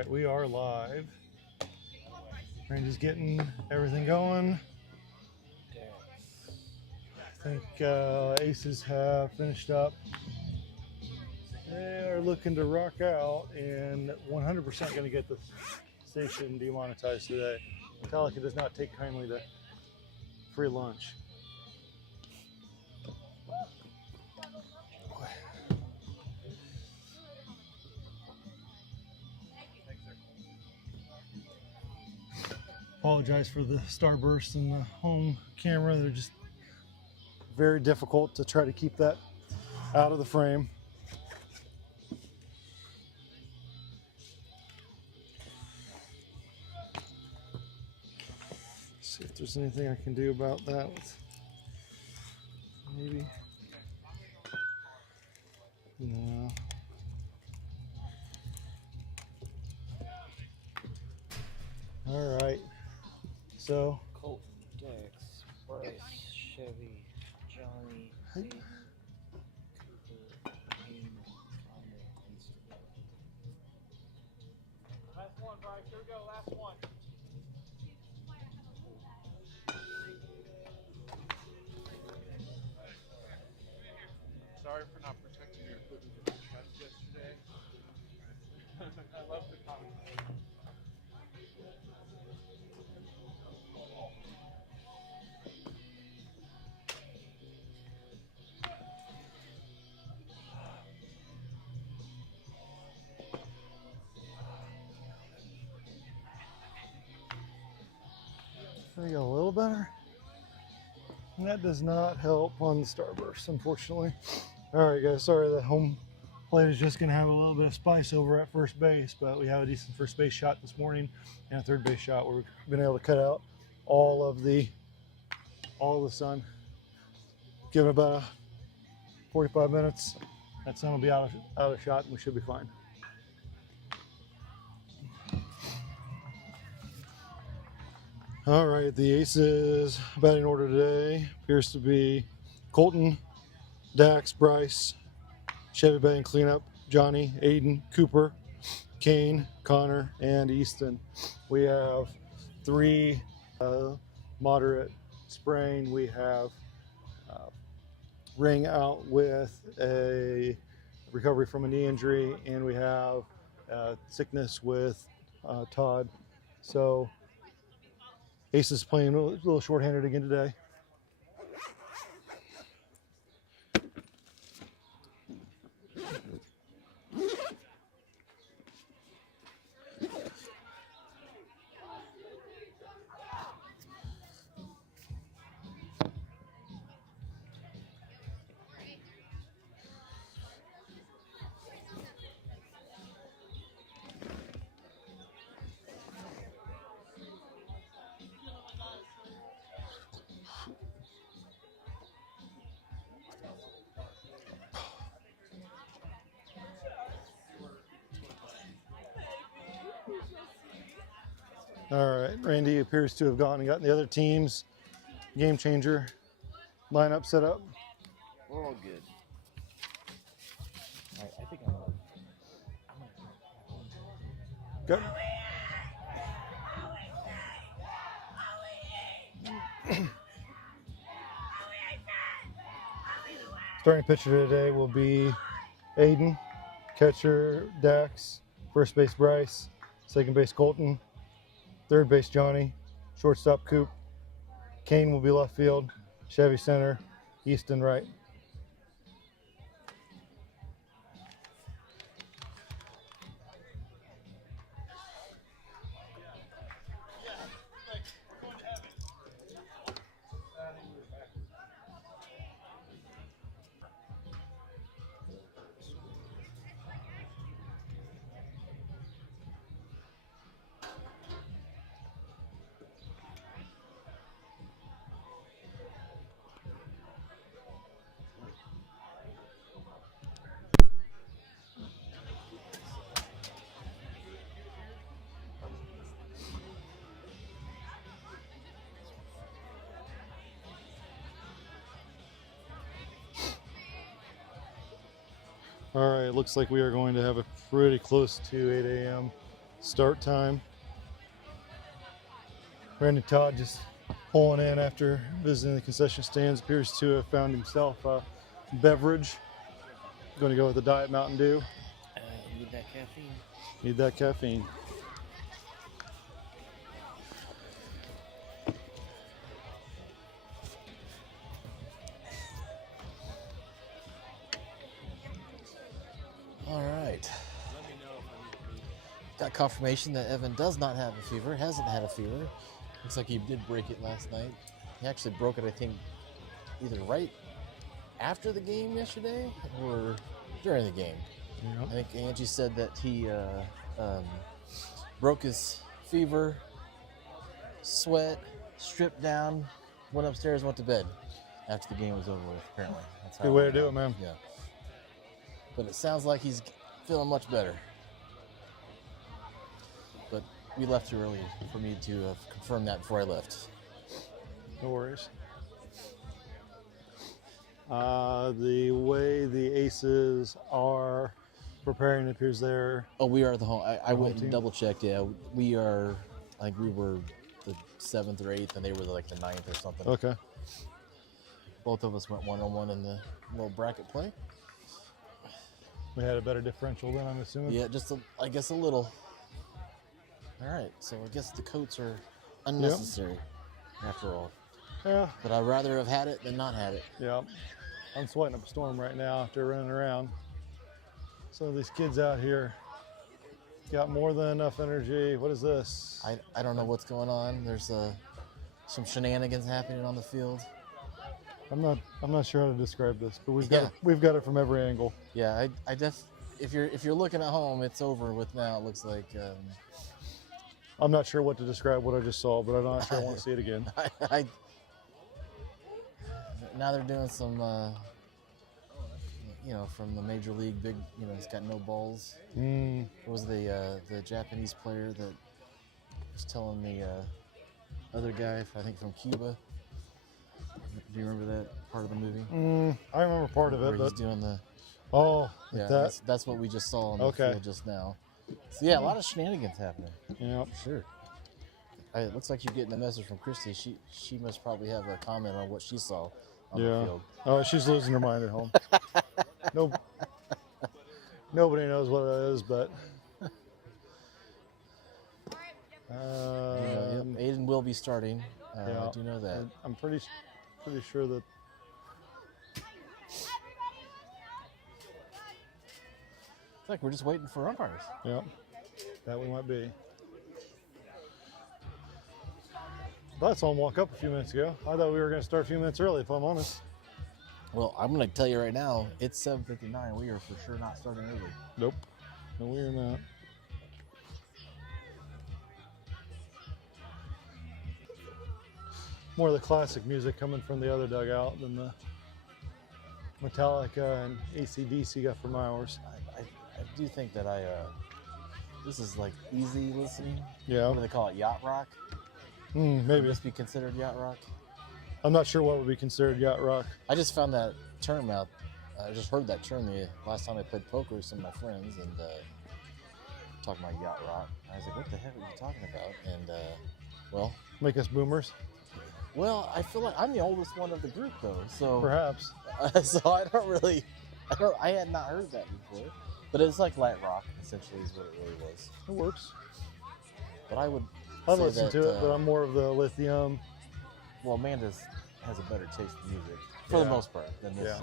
right, we are live. Randy's getting everything going. I think Aces have finished up. They are looking to rock out and 100% going to get the station demonetized today. Metallica does not take kindly to free lunch. Apologize for the starburst in the home camera. They're just very difficult to try to keep that out of the frame. See if there's anything I can do about that. Maybe. No. All right. So. Colton, Dex, Bryce, Chevy, Johnny, Cooper, Kane, Connor, and Starlink. Last one, Bryce. Here we go. Last one. Sorry for not protecting your equipment from the cuts yesterday. I love the comment. There you go, a little better. And that does not help on the starburst, unfortunately. All right, guys, sorry the home plate is just going to have a little bit of spice over at first base, but we have a decent first base shot this morning and a third base shot where we've been able to cut out all of the sun. Give it about 45 minutes. That sun will be out of shot and we should be fine. All right, the Aces batting order today appears to be Colton, Dax, Bryce, Chevy batting cleanup, Johnny, Aiden, Cooper, Kane, Connor, and Easton. We have 3 moderate sprain. We have Ring out with a recovery from a knee injury, and we have sickness with Todd. So Aces playing a little shorthanded again today. All right, Randy appears to have gone and gotten the other team's game changer lineup set up. We're all good. All right, I think I'm Go. Starting pitcher today will be Aiden, catcher Dax, first base Bryce, second base Colton, third base Johnny, shortstop Coop, Kane will be left field, Chevy center, Easton right. All right, it looks like we are going to have a pretty close to 8 a.m. start time. Randy Todd just pulling in after visiting the concession stands. Appears to have found himself a beverage. Going to go with the Diet Mountain Dew. Need that caffeine. Need that caffeine. All right. Got confirmation that Evan does not have a fever, hasn't had a fever. Looks like he did break it last night. He actually broke it, I think, either right after the game yesterday or during the game. Yep. I think Angie said that he broke his fever, sweat, stripped down, went upstairs, went to bed after the game was over with, apparently. That's how Good way to do it, man. Yeah. But it sounds like he's feeling much better. But we left too early for me to confirm that before I left. No worries. The way the Aces are preparing, it appears they're... Oh, we are the home. I went team? and double checked. Yeah, we are. I think we were the 7th or 8th, and they were like the 9th or something. Okay. Both of us went 1-on-1 in the little bracket play. We had a better differential then, I'm assuming? Yeah, just I guess a little. All right, so I guess the coats are unnecessary after all. Yeah. But I'd rather have had it than not had it. Yeah. I'm sweating up a storm right now after running around. So these kids out here got more than enough energy. What is this? I don't know what's going on. There's some shenanigans happening on the field. I'm not sure how to describe this, but we've got it from every angle. Yeah, if you're looking at home, it's over with now. It looks like. I'm not sure what to describe what I just saw, but I'm not sure I want to see it again. Now they're doing some, from the major league, big, it's got no balls. It was the Japanese player that was telling the other guy, I think from Cuba. Do you remember that part of the movie? I remember part of it, where but he's doing the. Oh, Yeah, that's what we just saw on the field just now. So yeah, a lot of shenanigans happening. Yeah, Sure. It looks like you're getting a message from Christy. She must probably have a comment on what she saw on the field. Oh, she's losing her mind at home. Nobody knows what it is, but Aiden will be starting. yeah, I do know that. I'm pretty sure that. It's like we're just waiting for umpires. Yeah, that we might be. I saw him walk up a few minutes ago. I thought we were going to start a few minutes early, if I'm honest. Well, I'm going to tell you right now, it's 7:59. We are for sure not starting early. Nope. No, we are not. More of the classic music coming from the other dugout than the Metallica and AC/DC got from ours. I do think that this is like easy listening. Yeah. What do they call it? Yacht rock? Maybe. Would this be considered yacht rock? I'm not sure what would be considered yacht rock. I just found that term out. I just heard that term the last time I played poker with some of my friends and talking about yacht rock. I was like, what the heck are you talking about? And, Make us boomers? well, I feel like I'm the oldest one of the group, though. So Perhaps. so I had not heard that before. But it's like light rock, essentially, is what it really was. It works. But I would I'd say listen that, to it, but I'm more of the lithium. well, Amanda has a better taste in music, for the most part, than this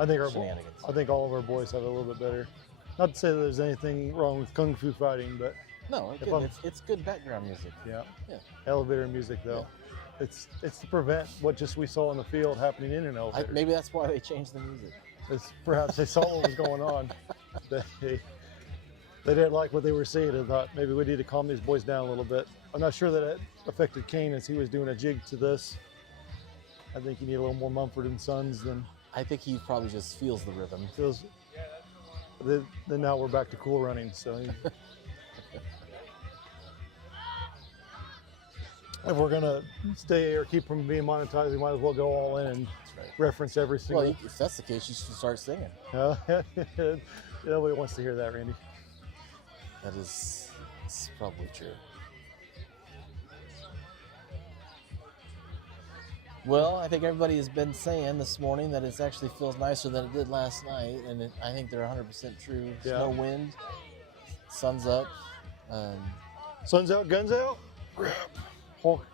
I think shenanigans. I think all of our boys have it a little bit better. Not to say that there's anything wrong with kung fu fighting, but No, If again, I'm- it's good background music. yeah. Yeah. Elevator music, though. It's to prevent what just we saw in the field happening in an elevator. Maybe that's why they changed the music. It's perhaps they saw what was going on. They didn't like what they were seeing and thought maybe we need to calm these boys down a little bit. I'm not sure that it affected Kane as he was doing a jig to this. I think you need a little more Mumford and Sons than I think he probably just feels the rhythm. feels. Then now we're back to cool running. So if we're gonna stay or keep from being monetized, we might as well go all in and That's right. reference every single. Well, if that's the case, you should start singing. Nobody wants to hear that, Randy. That is probably true. Well, I think everybody has been saying this morning that it actually feels nicer than it did last night, and I think they're 100% true. Yeah. No wind, sun's up. Sun's out, guns out. Hulk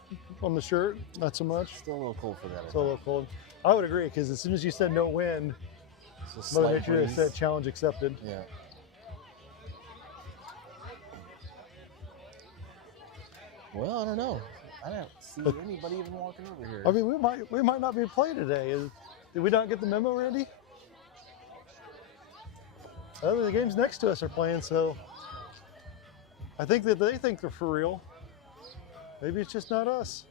on the shirt, not so much. Still a little cold for that. Still a little cold. I would agree, because as soon as you said no wind, It's a Mother slight Nature breeze. just said challenge accepted. Yeah. Well, I don't know. I don't see anybody even walking over here. I mean, we might not be playing today. Did we not get the memo, Randy? The games next to us are playing, so I think that they think they're for real. Maybe it's just not us.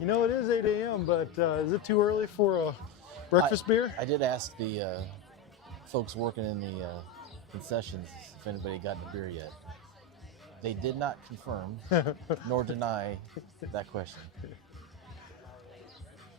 You know, it is 8 a.m., but is it too early for a breakfast beer? I did ask the folks working in the concessions if anybody got the beer yet. They did not confirm nor deny that question.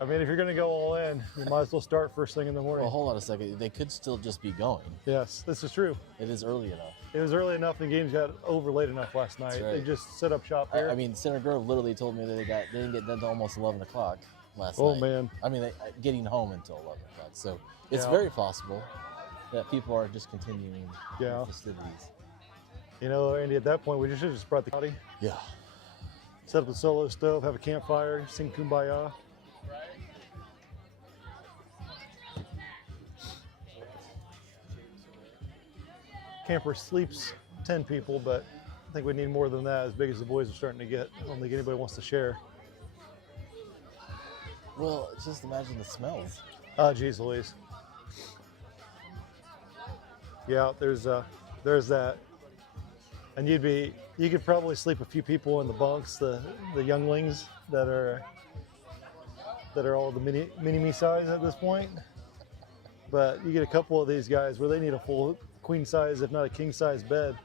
I mean, if you're going to go all in, you might as well start first thing in the morning. Well, hold on a second. They could still just be going. Yes, this is true. It is early enough. It was early enough, the games got over late enough last night. right. They just set up shop here. I mean, Center Grove literally told me that they didn't get done to almost 11 o'clock last night. Oh, man. I mean, getting home until 11 o'clock. So it's Yeah. very possible that people are just continuing Yeah. the festivities. You know, Andy, at that point, we should have just brought the body, Yeah. set up a solo stove, have a campfire, sing Kumbaya. Camper sleeps 10 people, but I think we need more than that, as big as the boys are starting to get. I don't think anybody wants to share. Well, just imagine the smells. Oh, geez Louise. Yeah, there's that. And you could probably sleep a few people in the bunks, the younglings that are all the mini-me size at this point. But you get a couple of these guys where they need a full queen size, if not a king size bed.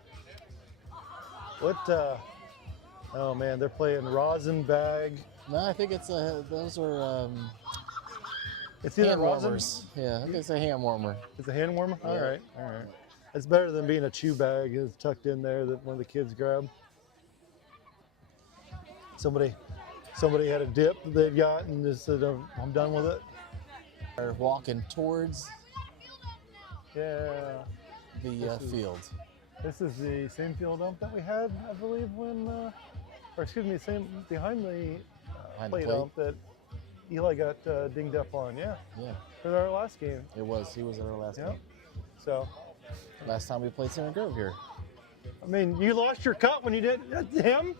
Oh man, they're playing rosin bag. No, I think it's those are It's either hand rosin. warmers. Yeah, I think it's a hand warmer. It's a hand warmer? Yeah. All right. It's better than being a chew bag is tucked in there that one of the kids grabbed. Somebody had a dip that they've got and just said, I'm done with it. They're walking towards Yeah. the field. This is the same field ump that we had, I believe, same behind the Behind the plate plate. ump that Eli got dinged up on. Yeah, Yeah, for our last game. it was. He was at our last Yeah. game. So, Last time we played Center Grove here. I mean, you lost your cut when you did him.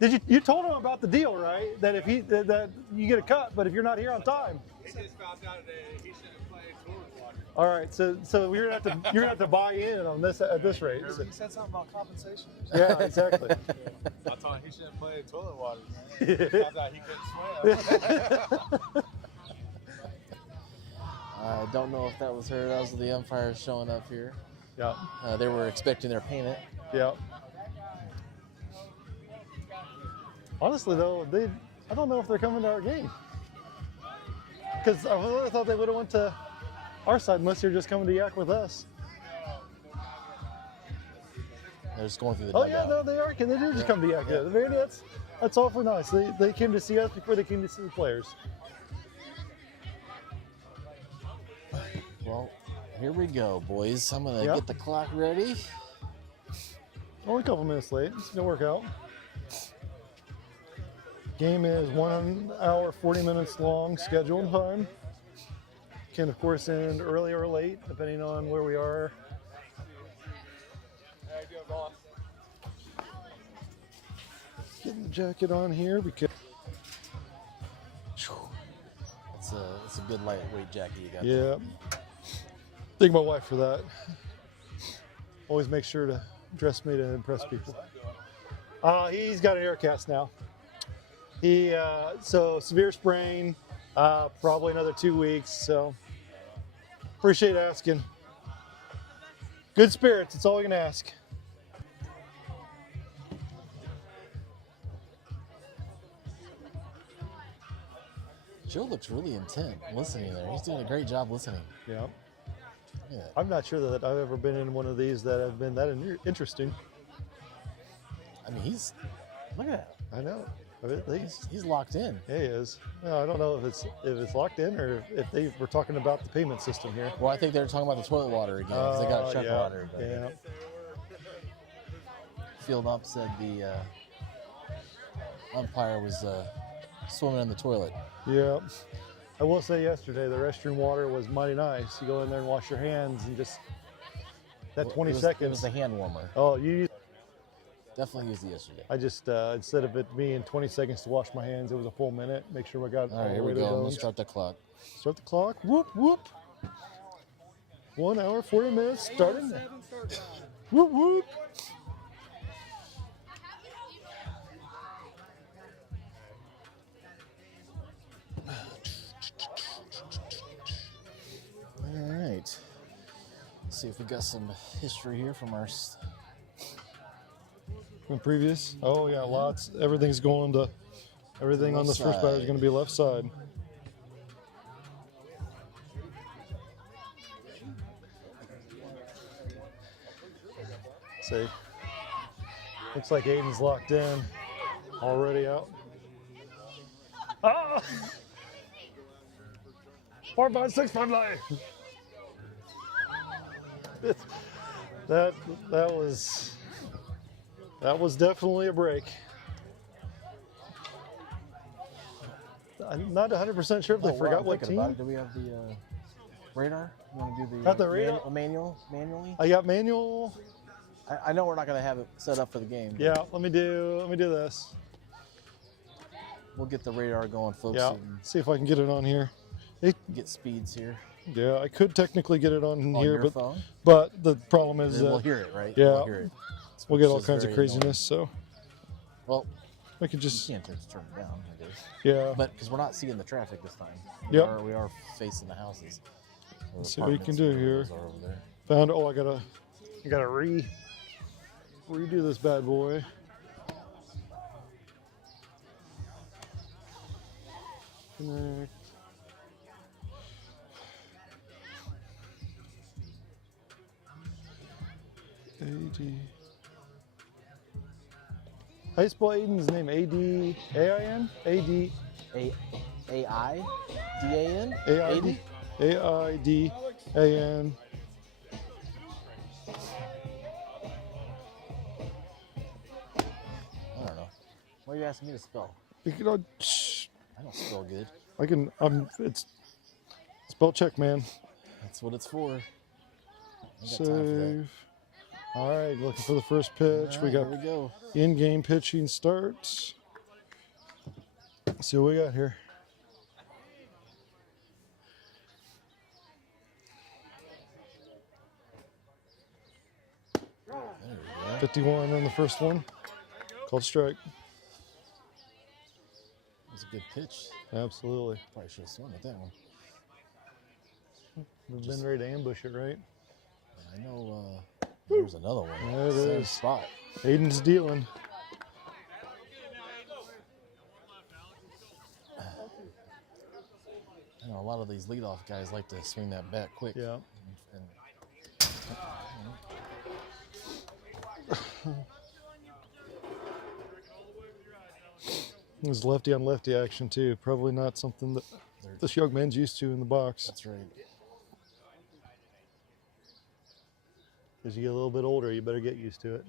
Did you told him about the deal, right? That if that you get a cut, but if you're not here on time. He just found out that he shouldn't have played toilet water. All right, so you're gonna have to buy in on this at this rate. Remember he said something about compensation? Yeah, exactly. I told him he shouldn't play toilet water. He found out he couldn't swim. I don't know if that was her. That was the umpires showing up here. Yeah, They were expecting their payment. yeah. Honestly, though, I don't know if they're coming to our game. Because I would have thought they would have went to our side unless they're just coming to yak with us. They're just going through the Oh dugout. yeah, no, they are. They do just come to yak with us. That's awful nice. They came to see us before they came to see the players. Well, here we go, boys. I'm gonna Yep. get the clock ready. Only a couple minutes late. It's gonna work out. Game is 1 hour 40 minutes long, scheduled time. Can of course end early or late, depending on where we are. How you doing, boss? Getting the jacket on here because It's a good lightweight jacket you got. there. yeah. Thank my wife for that. Always make sure to dress me to impress people. He's got an air cast now. So severe sprain, probably another 2 weeks. So appreciate asking. Good spirits. That's all we can ask. Joe looks really intent listening there. He's doing a great job listening. Yeah. Yeah. I'm not sure that I've ever been in one of these that have been that interesting. I mean, look at that. I know. I mean, He's locked in. yeah, he is. No, I don't know if it's locked in or if they were talking about the payment system here. Well, I think they're talking about the toilet water again. 'Cause they got chuck yeah, water. But yeah. Field up said the umpire was swimming in the toilet. Yeah. I will say yesterday the restroom water was mighty nice. You go in there and wash your hands and just that 20 seconds. It was the hand warmer. Oh, you Definitely used it yesterday. I just instead of it being 20 seconds to wash my hands, it was a full minute. Make sure we got All right, here the we way to go. Let's start the clock. Start the clock. Whoop whoop. 1 hour 40 minutes starting. Whoop whoop. All right. Let's see if we got some history here from our. From previous. Oh yeah, lots. Everything's going to. Everything on this first batter is going to be left side. See. Looks like Aiden's locked in. Already out. Ah! 4 5 6 5 line. That was definitely a break. I'm not 100% sure if they forgot what team. Do we have the radar? You want to do the, Got the radar? manually? I got manual. I know we're not going to have it set up for the game. Yeah, let me do this. We'll get the radar going, folks. Yeah, And see if I can get it on here. get speeds here. Yeah, I could technically get it on here, your but phone? but the problem is We'll hear it, right? Yeah, We'll hear it. we'll get Which all is kinds of very craziness. annoying. So Well, I could you just can't just turn it down, I guess. yeah. But because we're not seeing the traffic this time. Yep. We are facing the houses. Or Let's see what you can apartments, do here. whatever those are over there. Found. Oh, I gotta redo this bad boy. Connect. AD. How you spell Aiden's name? A-D-A-I-N? A-D. A-I-D-A-N? A-I-D. A-I-D-A-N. I don't know. What are you asking me to spell? You know, I don't spell good. I can, it's spell check, man. That's what it's for. I ain't got time for that. Save. All right, looking for the first pitch. All We right, got here we go. in-game pitching starts. Let's see what we got here. There we go. 51 on the first one. Called strike. It was a good pitch. Absolutely. Probably should have swung at that one. We've been ready to ambush it, right? I know there's another one. There it Same is. spot. Aiden's dealing. You know, a lot of these leadoff guys like to swing that bat quick. Yeah. And, There's lefty on lefty action too. Probably not something that this young man's used to in the box. that's right. As you get a little bit older, you better get used to it.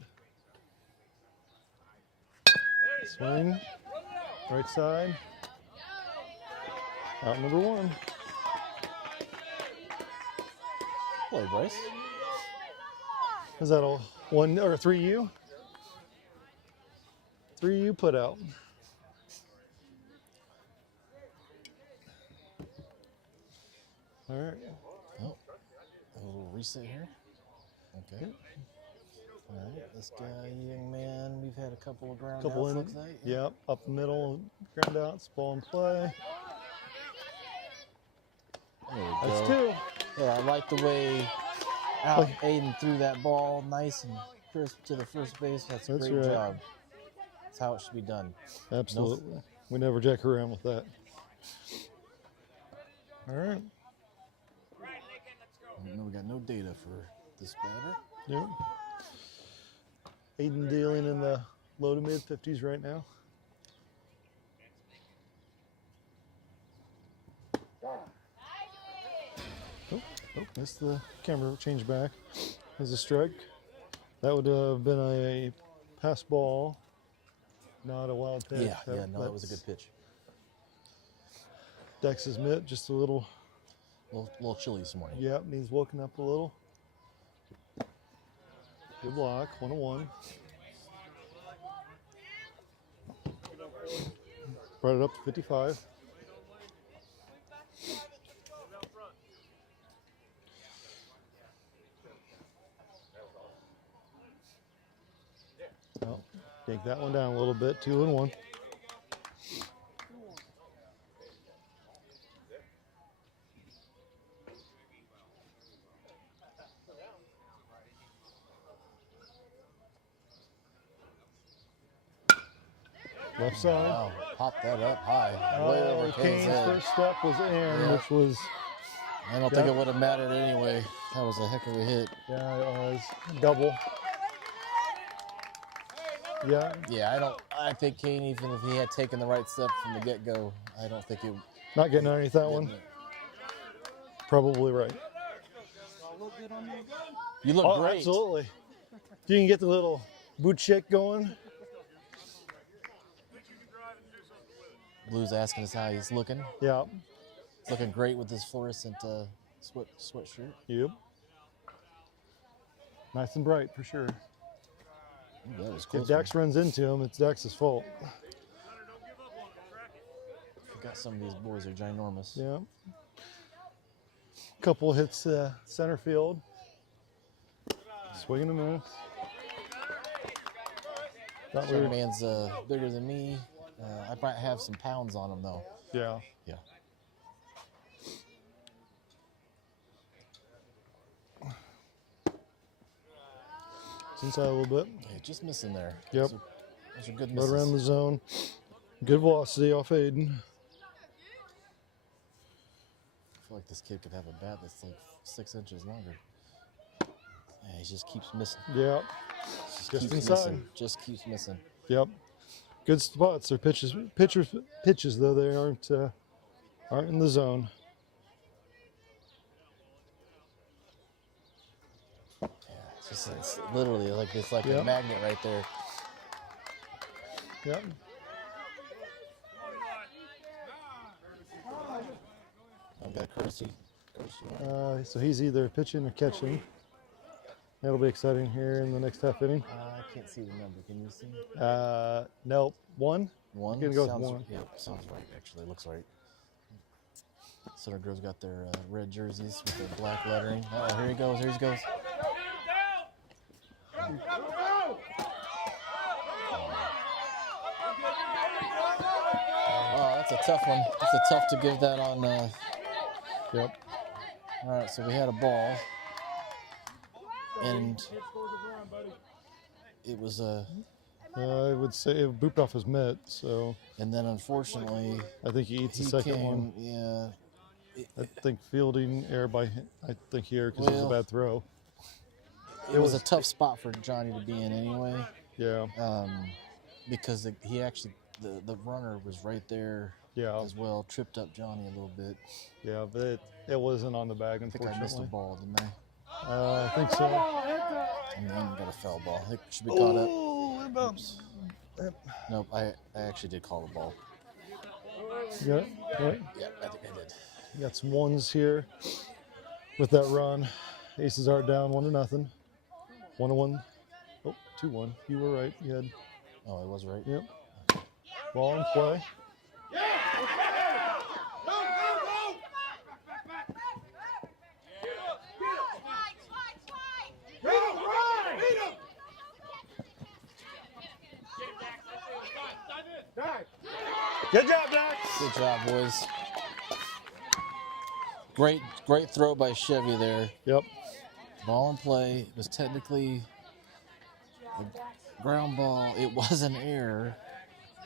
Swing. Right side. Out number one. Play, Bryce. Is that all? 1 or 3U? 3U put out. All right. Oh, a little reset here. Okay. All right, this guy, young man, we've had a couple of ground Couple outs, in. looks like. Yep. Up the middle. Ground outs. Ball in play. There we That's go. 2. Yeah, I like the way out Aiden threw that ball nice and crisp to the first base. That's a That's great right. job. That's how it should be done. Absolutely. We never jack around with that. All right. No, we got no data for this batter. Yep. Aiden dealing in the low to mid 50s right now. Oh, missed the camera change back. As a strike. That would have been a pass ball, not a wild pitch. Yeah, that was a good pitch. Dex's mitt, just a little. Little chilly this morning. Yep, needs woken up a little. Good block, 1-1. Brought it up to 55. Well, take that one down a little bit, 2-1. Left side. Wow, pop that up high. Way over Kane's Kane's head. first step was in, which was, I don't think it would have mattered anyway. That was a heck of a hit. yeah, it was double. Yeah, Yeah, I think Kane, even if he had taken the right step from the get-go, I don't think it. not getting underneath that one. Probably right. You look great. Absolutely. If you can get the little boot check going. Blue's asking us how he's looking. Yeah. He's looking great with his fluorescent sweatshirt. Yep. Nice and bright for sure. Ooh, that was close. If Dex runs into him, it's Dex's fault. Forgot some of these boys are ginormous. Yeah. Couple hits center field. Swing and a miss. Thought we Young were- man's bigger than me. I might have some pounds on him though. Yeah. Yeah. It's inside a little bit. Yeah, just missing there. Yep. Those are good Right misses. around the zone. Good velocity off Aiden. I feel like this kid could have a bat that's like 6 inches longer. Yeah, he just keeps missing. Yeah. Just Just keeps inside. missing. Just keeps missing. Yep. Good spots. They're pitches though. They aren't in the zone. Yeah, it's literally like it's like Yep. a magnet right there. Yep. I've got courtesy. So he's either pitching or catching. That'll be exciting here in the next half inning. I can't see the number. Can you see? Nope. One. One. Gonna go with sounds, one. Yeah, sounds right. Actually, looks right. Center girls got their red jerseys with their black lettering. Oh, here he goes. Here he goes. Oh, that's a tough one. That's a tough to give that on. Yep. All right, so we had a ball, and it was a. I would say it booped off his mitt, so And then unfortunately, I think he eats the he second came. one. Yeah. I think fielding error by I think here because it was a Well, bad throw. It was a tough spot for Johnny to be in anyway, Yeah. because he actually the runner was right there Yeah. as well, tripped up Johnny a little bit. Yeah, but it wasn't on the bag, I think I missed a unfortunately. ball, didn't I? I think so. And then got a foul ball. I think it should be caught up. Oh, it bumps. Nope, I actually did call the ball. You got it? Right. Yeah, I think I did. You got some ones here with that run. Aces are down 1-0. 1-1. Oh, 2-1. You were right. You had, Oh, it was right. yep. Ball in play. Good job, Dax. Good job, boys. Great throw by Chevy there. Yep. Ball in play. It was technically a ground ball. It was an error.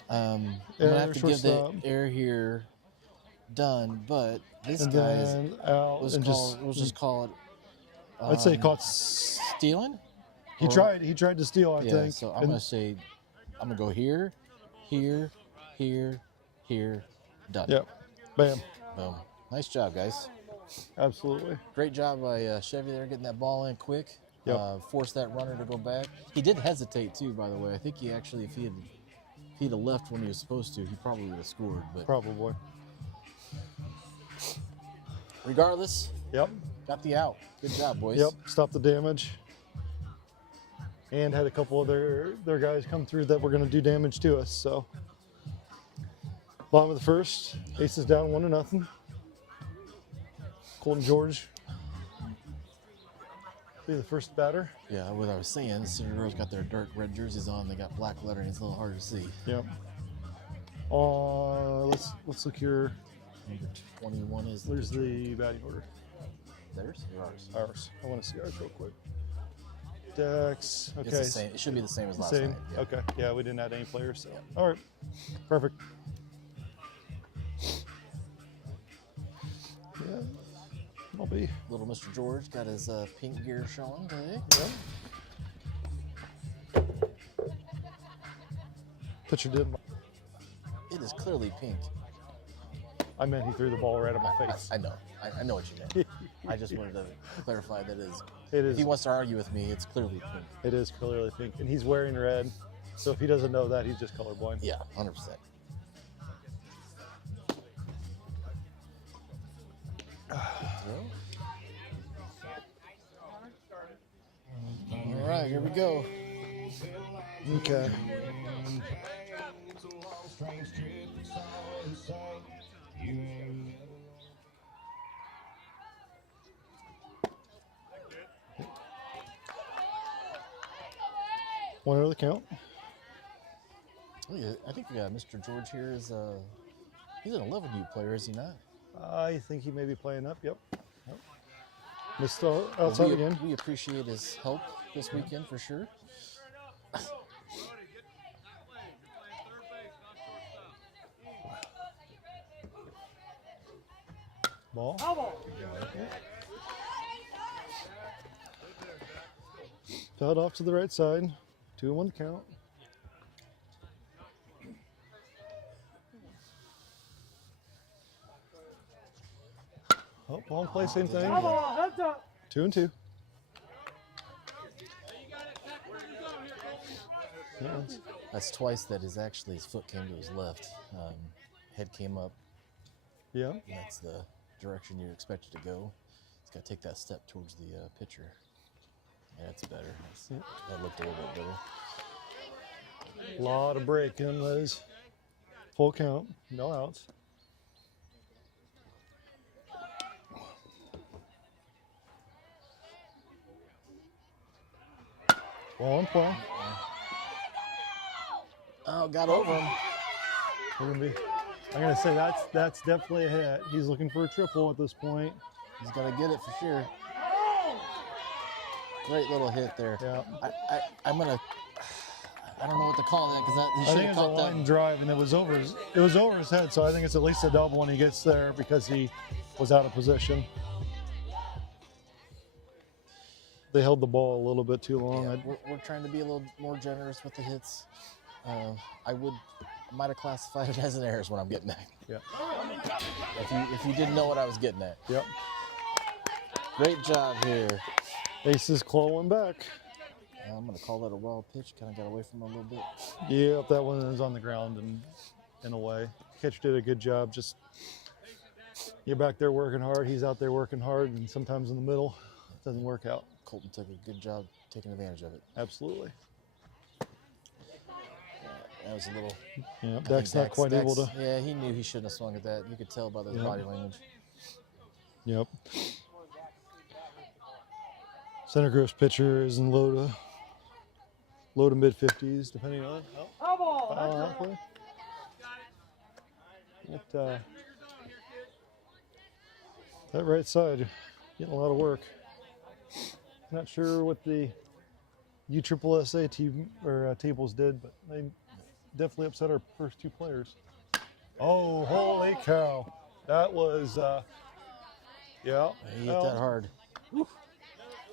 I'm gonna have to give the shortstop. error here done, but this And guy is then out was and called. just We'll just call it I'd say caught. Stealing. He tried to steal, I Yeah, think. so I'm gonna go here, here, here, here, done. Yep. Bam. Boom. Nice job, guys. Absolutely. Great job by Chevy there, getting that ball in quick. Yep. Forced that runner to go back. He did hesitate too, by the way. I think he actually, if he'd have left when he was supposed to, he probably would have scored. But Probably. regardless, Yep. got the out. Good job, boys. Yep. Stopped the damage. And had a couple of their guys come through that were going to do damage to us. So, bottom of the first, Aces down 1-0. Colton George be the first batter. Yeah, what I was saying, City Girls got their dark red jerseys on. They got black lettering. It's a little hard to see. Yep. Let's look here. Number 21 is Where's the batting order? theirs or ours? Ours. I want to see ours real quick. Dex. Okay. It's the same. It should be the same as last Same. night. Yeah. Okay. Yeah, we didn't add any players. So. All right. Perfect. Yeah. I'll be. Little Mr. George got his pink gear showing today. Yep. Pitcher did. It is clearly pink. I meant he threw the ball right at my face. I know. I know what you meant. I just wanted to clarify that It if is. he wants to argue with me, it's clearly pink. It is clearly pink, and he's wearing red. So if he doesn't know that, he's just colorblind. Yeah, 100%. All right, here we go. Okay. One over the count. Oh, yeah, I think Mr. George here is he's an 11U player, is he not? I think he may be playing up. Yep. Missed outside again. We appreciate his help this weekend for sure. Ball. Fouled off to the right side. 2-1 count. Oh, ball in play, same thing. 2-2. Yeah, That's twice that his foot came to his left. Head came up. yeah. And that's the direction you expect it to go. He's got to take that step towards the pitcher. Yeah, that's better. That looked a little bit better. A lot of breaking, Liz. Full count, no outs. Ball in play. Oh, got over him. I'm gonna say that's definitely a hit. He's looking for a triple at this point. He's got to get it for sure. Great little hit there. Yeah. I don't know what to call that because he I should think have it's a caught line that. drive, and it was over his head. So I think it's at least a double when he gets there because he was out of position. They held the ball a little bit too long. Yeah, we're trying to be a little more generous with the hits. I might have classified it as an error is what I'm getting at. Yeah. If you didn't know what I was getting at. Yep. Great job here. Aces clawing back. I'm going to call that a wild pitch. Kind of got away from him a little bit. Yep, that one is on the ground and in a way. Catcher did a good job. Just you're back there working hard. He's out there working hard, and sometimes in the middle, it doesn't work out. Colton took a good job taking advantage of it. Absolutely. That was a little. Yeah, I Dak's think not quite able to. Yeah, he knew he shouldn't have swung at that. You could tell by the body language. Yep. Center Grove's pitcher is in low to mid 50s, depending on foul play. That right side getting a lot of work. Not sure what the USSSA tables did, but they definitely upset our first two players. Oh, holy cow! That was yeah. He hit that hard.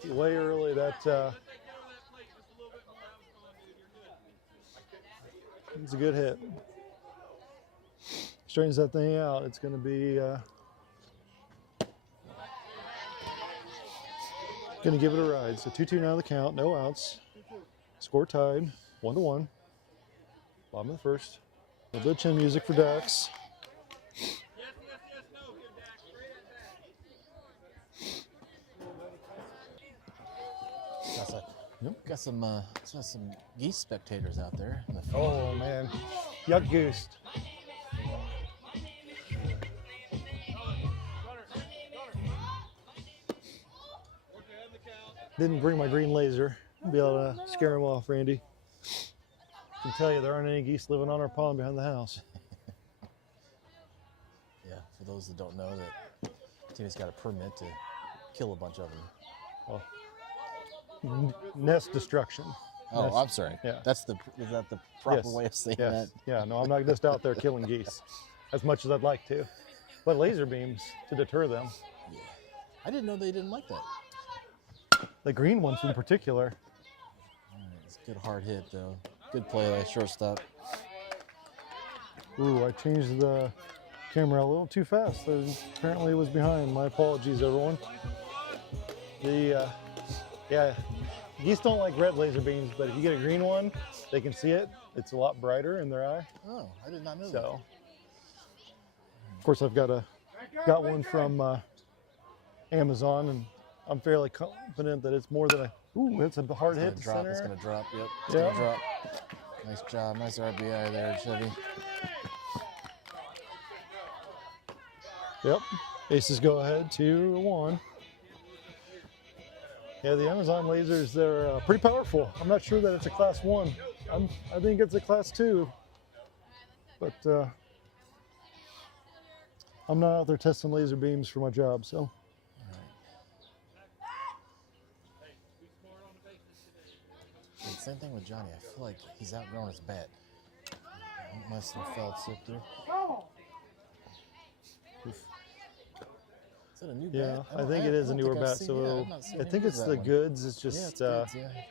way early. That it's a good hit. Straightens that thing out. It's going to be going to give it a ride. So 2-2 now the count. No outs. Score tied. 1-1. Bottom of the first. A little bit of chin music for Dax. Got some geese spectators out there. In the field. Oh man, yuck goose. Didn't bring my green laser. Be able to scare him off, Randy. I can tell you there aren't any geese living on our pond behind the house. Yeah, for those that don't know, that Timmy's got a permit to kill a bunch of them. Well, nest destruction. Oh, Nest, I'm sorry. Yeah. Is that the proper Yes. way of saying Yes. that? Yeah, no, I'm not just out there killing geese as much as I'd like to. But laser beams to deter them. Yeah. I didn't know they didn't like that. The green ones in particular. All right, it's a good hard hit, though. Good play by shortstop. Ooh, I changed the camera a little too fast. Apparently it was behind. My apologies, everyone. Yeah, geese don't like red laser beams, but if you get a green one, they can see it. It's a lot brighter in their eye. Oh, I did not know that. So, of course, I've got one from Amazon, and I'm fairly confident that it's more than a. Ooh, it's a hard hit to center. It's gonna drop. Yep. It's Yeah. gonna drop. Nice job. Nice RBI there, Chevy. Yep. Aces go ahead 2-1. Yeah, the Amazon lasers, they're pretty powerful. I'm not sure that it's a class 1. I think it's a class 2. But I'm not out there testing laser beams for my job, so. And same thing with Johnny. I feel like he's outgrown his bat. Must have felt sick there. Oof. Is that a new Yeah, bat? I think it is a newer bat. So I think it's the goods. It's just, Yeah, it's goods, yeah.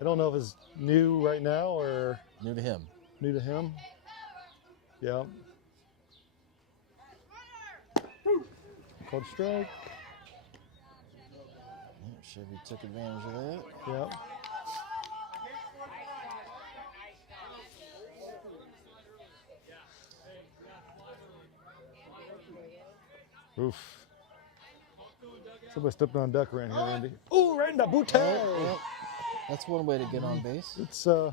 I don't know if it's new right now or New to him. new to him. Yeah. Called strike. Yeah, Chevy took advantage of that. Yeah. Oof. Somebody stepped on a duck around here, Randy. Ooh, right in the boot. Well, that's one way to get on base. It's I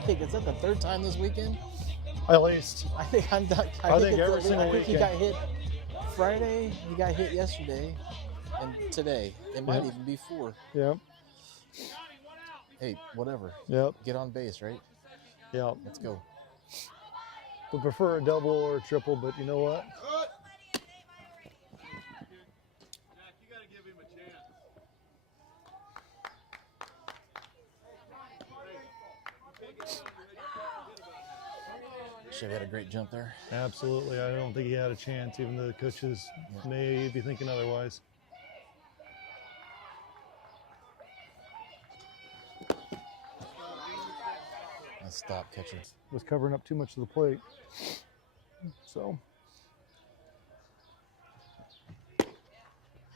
think it's the third time this weekend. at least. I think I'm done. I think every it's single I think he weekend. got hit Friday. He got hit yesterday, and today. It might Yeah. even be 4. Yep. Hey, whatever. Yep. Get on base, right? Yep. Let's go. Would prefer a double or a triple, but you know what? You got to give him a chance. Chevy had a great jump there. Absolutely. I don't think he had a chance, even though the coaches may be thinking otherwise. Nice stop, catcher. Was covering up too much of the plate. So,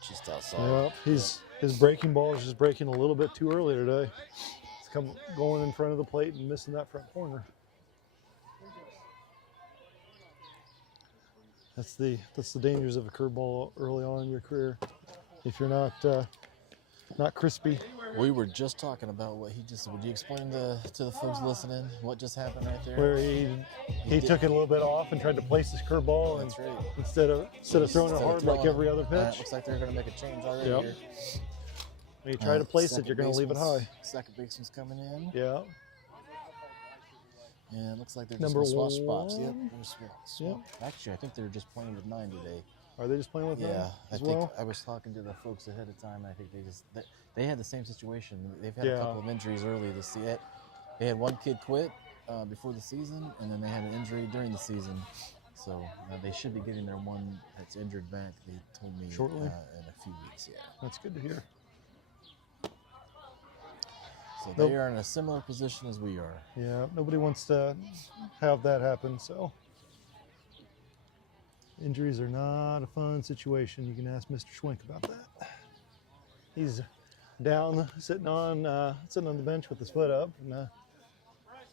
Just outside. yep, his breaking ball is just breaking a little bit too early today. It's going in front of the plate and missing that front corner. That's the dangers of a curveball early on in your career. If you're not crispy. We were just talking about what he just. Would you explain to the folks listening what just happened right there? Where he took it a little bit off and tried to place his curveball, and That's right. instead of throwing it hard like every other pitch. Looks like they're going to make a change already Yep. here. When you try to place it, Second you're going to leave it high. baseman's- Second baseman's coming in. Yeah. Yeah, it looks like they're just Number going to swap spots. Yep, one. they're swap. Actually, I think they're just playing with 9 today. Are they just playing with Yeah, that I as think well? I was talking to the folks ahead of time. I think they had the same situation. They've had Yeah. a couple of injuries early this year. They had one kid quit before the season, and then they had an injury during the season. So they should be getting their one that's injured back. They told me Shortly? in a few weeks. Yeah. That's good to hear. So Nope. they are in a similar position as we are. Yeah, nobody wants to have that happen. So injuries are not a fun situation. You can ask Mr. Schwenk about that. He's down, sitting on the bench with his foot up, and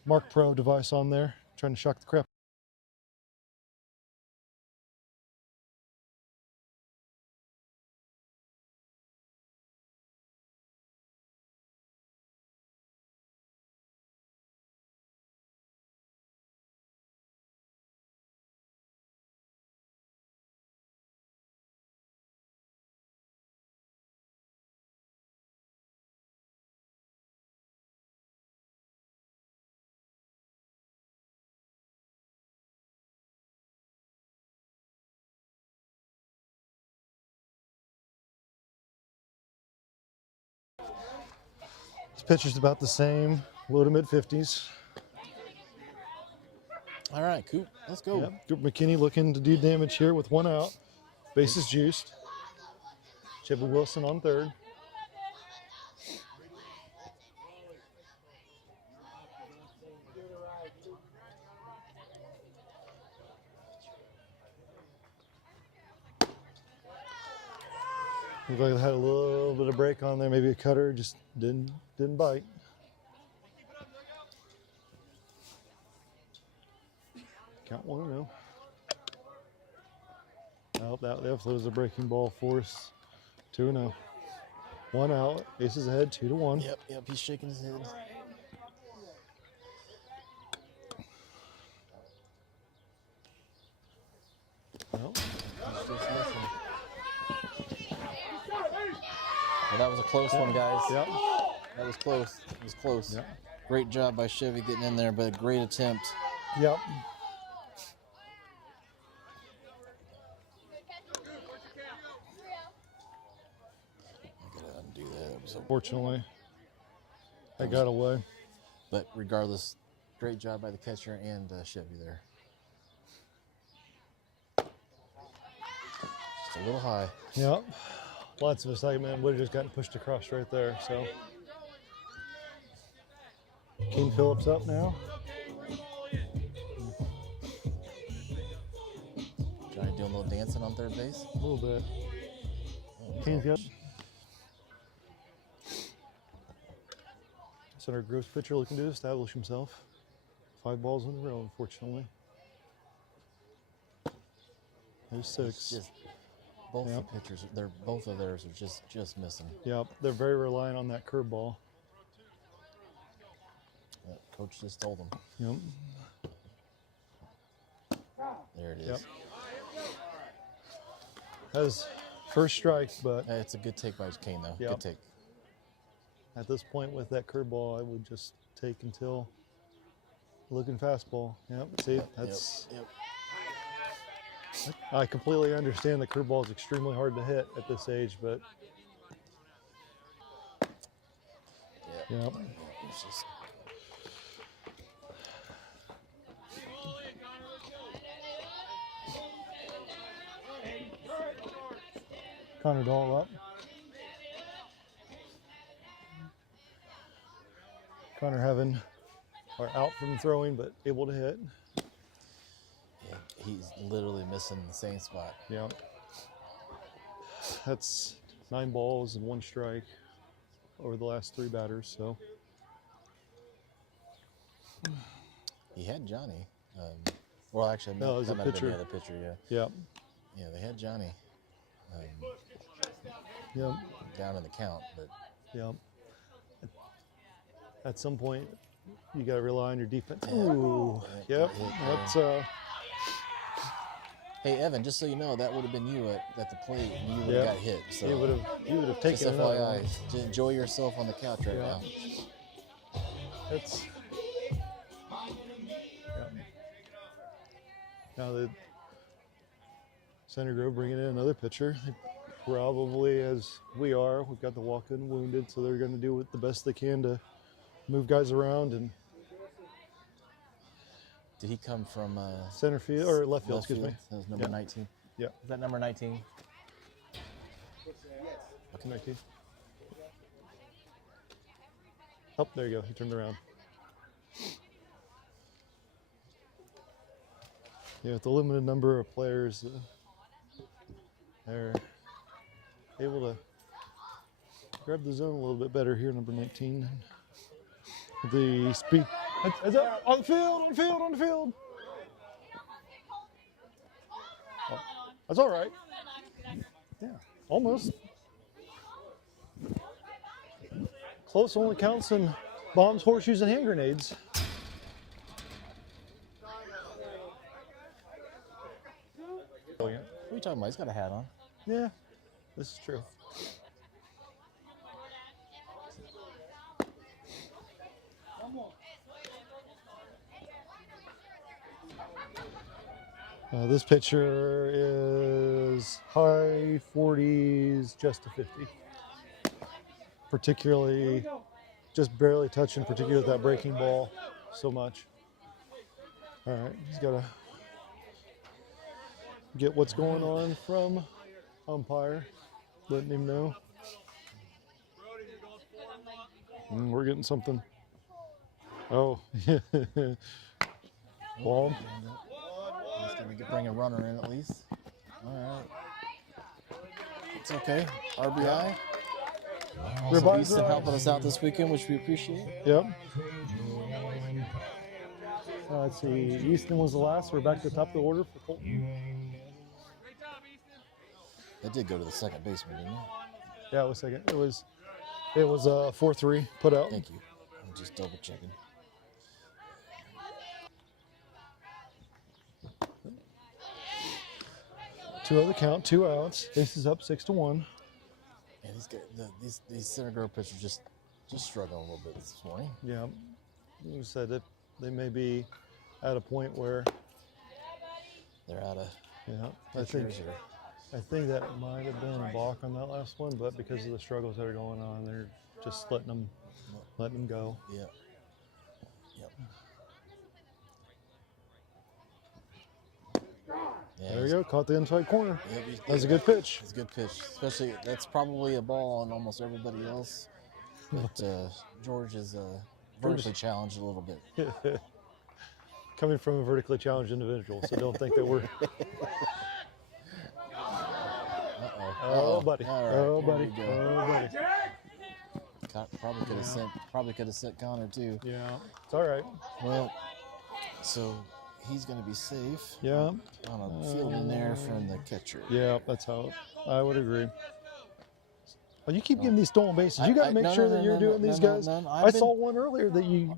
Mark Pro device on there, trying to shock the crap. His pitcher's about the same, low to mid 50s. All right, Coop, let's go. Yep. Coop McKinney looking to do damage here with one out. Bases juiced. Chevy Wilson on third. Looked like they had a little bit of break on there, maybe a cutter, just didn't bite. Count 1-0. Oh, that was a breaking ball for us. 2-0. One out. Aces ahead, 2-1. Yep, he's shaking his head. Well, He's just missing. Well, that was a close one, guys. yep. That was close. It was close. Yep. Great job by Chevy getting in there, but a great attempt. Yep. I gotta undo that. That was a, Fortunately, I got away. but regardless, great job by the catcher and Chevy there. Just a little high. Yep. Lots of excitement. Would have just gotten pushed across right there. So, King Phillips up now. Johnny doing a little dancing on third base. A little bit. Oh, King's got. Center Groves pitcher looking to establish himself. 5 balls in a row, unfortunately. There's 6. It's just both Yep. the pitchers, both of theirs are just missing. Yep, they're very reliant on that curveball. Coach just told them. Yep. There it is. Yep. Has first strike, but Hey, it's a good take by Kane, though. Yep. Good take. at this point with that curveball, I would just take until looking fastball. Yep. See, that's. Yep. I completely understand the curveball is extremely hard to hit at this age, but yep. It's just, Connor Dahl up. Connor having are out from throwing, but able to hit. yeah, he's literally missing the same spot. Yeah. That's 9 balls and 1 strike over the last 3 batters. So He had Johnny. Well, actually, No, it was that a might have been pitcher. the other pitcher. Yeah. yeah, Yeah, they had Johnny yeah, down in the count, but yeah. At some point, you got to rely on your defense. Yeah. Ooh, Yeah, yep. hit there. That's hey, Evan, just so you know, that would have been you at the plate, and you would have Yeah. got hit. So you would have just taken another FYI, one. just enjoy yourself on the couch right Yeah. now. That's yeah. Now the Center Grove bringing in another pitcher. They probably, as we are, we've got the walk-in wounded, so they're going to do the best they can to move guys around and Did he come from center field or left field. Excuse me. That was number Yeah. 19. Yeah. Is that number 19? Connected. Oh, there you go. He turned around. Yeah, with the limited number of players, they're able to grab the zone a little bit better here, number 19. The speed. It's up, on the field, on the field, on the field. Oh, that's all right. Yeah, almost. Close only counts in bombs, horseshoes, and hand grenades. Brilliant. What are you talking about? He's got a hat on. Yeah, this is true. This pitcher is high 40s, just to 50. Particularly, just barely touching, particularly with that breaking ball so much. All right, he's got to get what's going on from umpire, letting him know. We're getting something. Oh, ball. He's going to bring a runner in at least. All right. It's okay. RBI. So Easton helping us out this weekend, which we appreciate. Yep. Let's see. Easton was the last. We're back to the top of the order for Colton. It did go to the second baseman, didn't it? Yeah, it was second. It was 4-3 put out. Thank you. I'm just double checking. Two other count, 2 outs. Ace is up 6-1. And these center guard pitchers just struggling a little bit this morning. Yeah, you said that they may be at a point where they're out of pitchers. I think that might have been a balk on that last one, but because of the struggles that are going on, they're just letting them go. Yep. Yeah, There you go, caught the inside corner. Yep, That was a good pitch. It's a good pitch, especially that's probably a ball on almost everybody else. But George is vertically challenged a little bit. Coming from a vertically challenged individual, so don't think that we're. Oh, buddy. All right, Oh, here buddy. we go. Oh, buddy. Probably could have sent Connor too. Yeah, it's all right. Well, so he's going to be safe. Yeah. On a field in there from the catcher. Yeah, that's how I would agree. Well, you keep getting these stolen bases. You got to make sure that you're doing these guys. I saw one earlier that you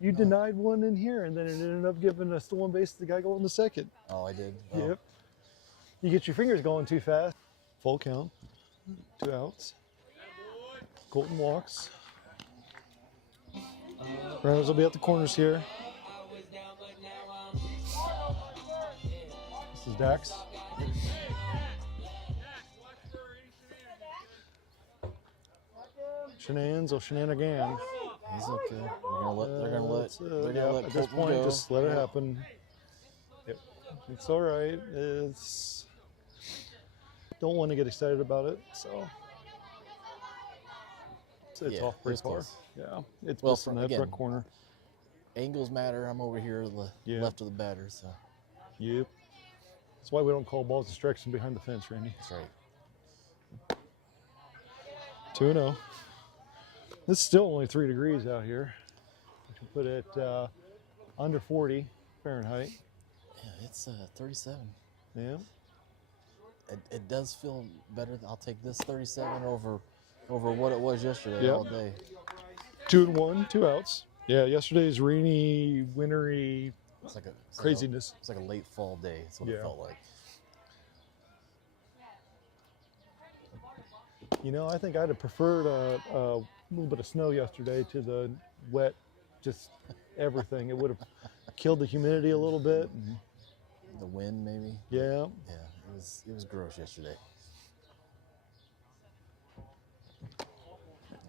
denied one in here, and then it ended up giving a stolen base to the guy going to second. Oh, I did. Oh. Yep. You get your fingers going too fast. Full count. 2 outs. Colton walks. Runners will be at the corners here. This is Dax. Shenanigans or shenanigan. He's okay. They're gonna let at this Colton point, go. just let it happen. Yep. It's all right. Don't want to get excited about it, so it's off pretty far. Yeah, it's missing that front corner. Angles matter. I'm over here to the left of the batter, so. Yep. That's why we don't call balls distraction behind the fence, Randy. That's right. 2-0. It's still only 3 degrees out here. We can put it under 40 Fahrenheit. Yeah, it's 37. Yeah. It does feel better. I'll take this 37 over what it was yesterday all day. 2-1, 2 outs. Yeah, yesterday's rainy, wintry craziness. It's like a late fall day. That's what it felt like. You know, I think I'd have preferred a little bit of snow yesterday to the wet, just everything. It would have killed the humidity a little bit. The wind, maybe. Yeah. Yeah, it was gross yesterday. Yeah,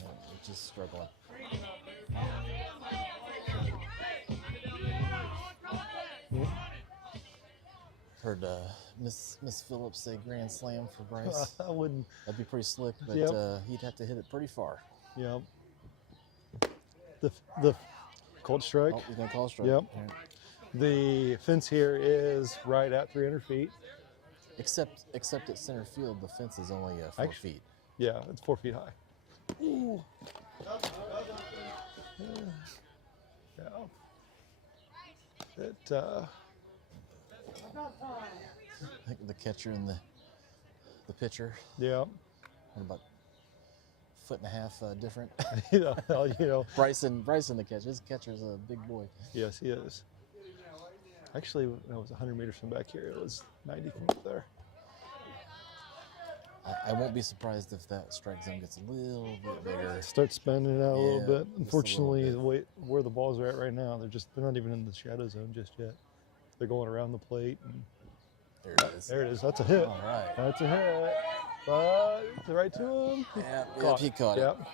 we're just struggling. Heard Miss Phillips say grand slam for Bryce. I wouldn't. That'd be pretty slick, but he'd have to hit it pretty far. Yeah. The cold strike. Oh, he's gonna call a strike. Yep. All right. The fence here is right at 300 feet. Except at center field, the fence is only 4 feet. Yeah, it's 4 feet high. Ooh. Yeah. It, I think the catcher and the pitcher. yeah. What about foot and a half different? you know. Bryson the catcher. His catcher's a big boy. Yes, he is. Actually, when it was 100 meters from back here, it was 90 from up there. I won't be surprised if that strike zone gets a little bit bigger. Start spinning it out a little Yeah, bit. just a Unfortunately, little bit. the way where the balls are at right now, they're not even in the shadow zone just yet. They're going around the plate. And There it is. there it is. That's a hit. All right. That's a hit. But it's right to him. Yeah, he caught it. Yep.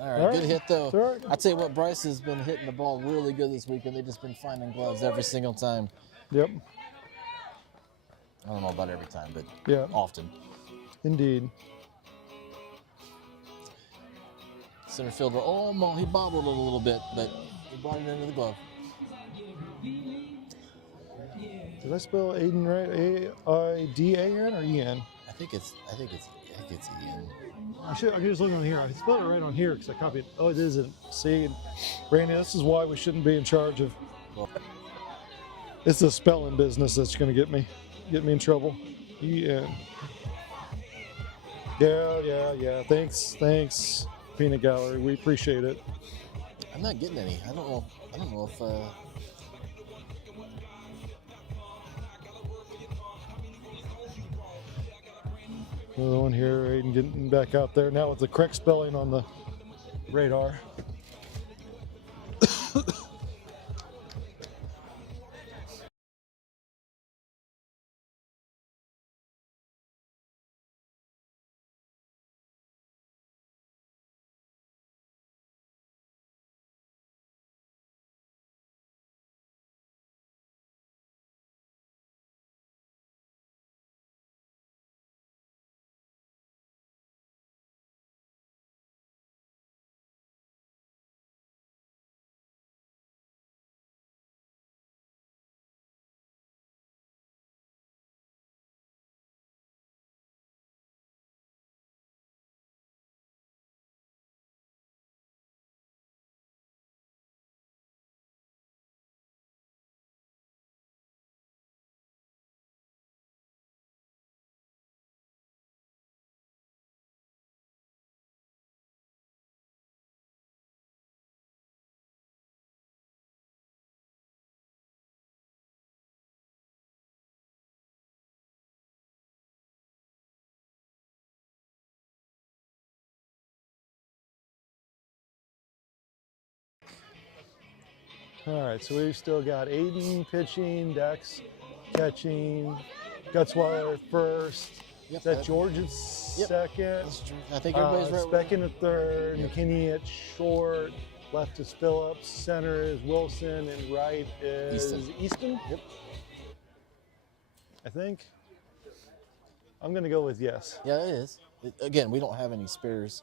All right, All right. good hit though. It's all right. I tell you what, Bryce has been hitting the ball really good this week, and they've just been finding gloves every single time. Yep. I don't know about every time, but Yeah. often. Indeed. Center fielder almost, he bobbled it a little bit, but he brought it into the glove. Did I spell Aiden right? A-I-D-A-N or E-N? I think it's Ian. I can just look on here. I spelled it right on here because I copied. Oh, it isn't. See, Randy, this is why we shouldn't be in charge of. Well, It's the spelling business that's going to get me in trouble. E-N. Yeah. Thanks, Peanut Gallery. We appreciate it. I'm not getting any. I don't know if Another one here, Aiden getting back out there now with the correct spelling on the radar. All right, so we've still got Aiden pitching, Dex catching, Gutzwiller first. Yep, Is that George at second? That's true. I think everybody's right. Specken at third, Yep. McKinney at short, left is Phillips, center is Wilson, and right is Easton. Yep. I think. I'm going to go with yes. Yeah, it is. Again, we don't have any spares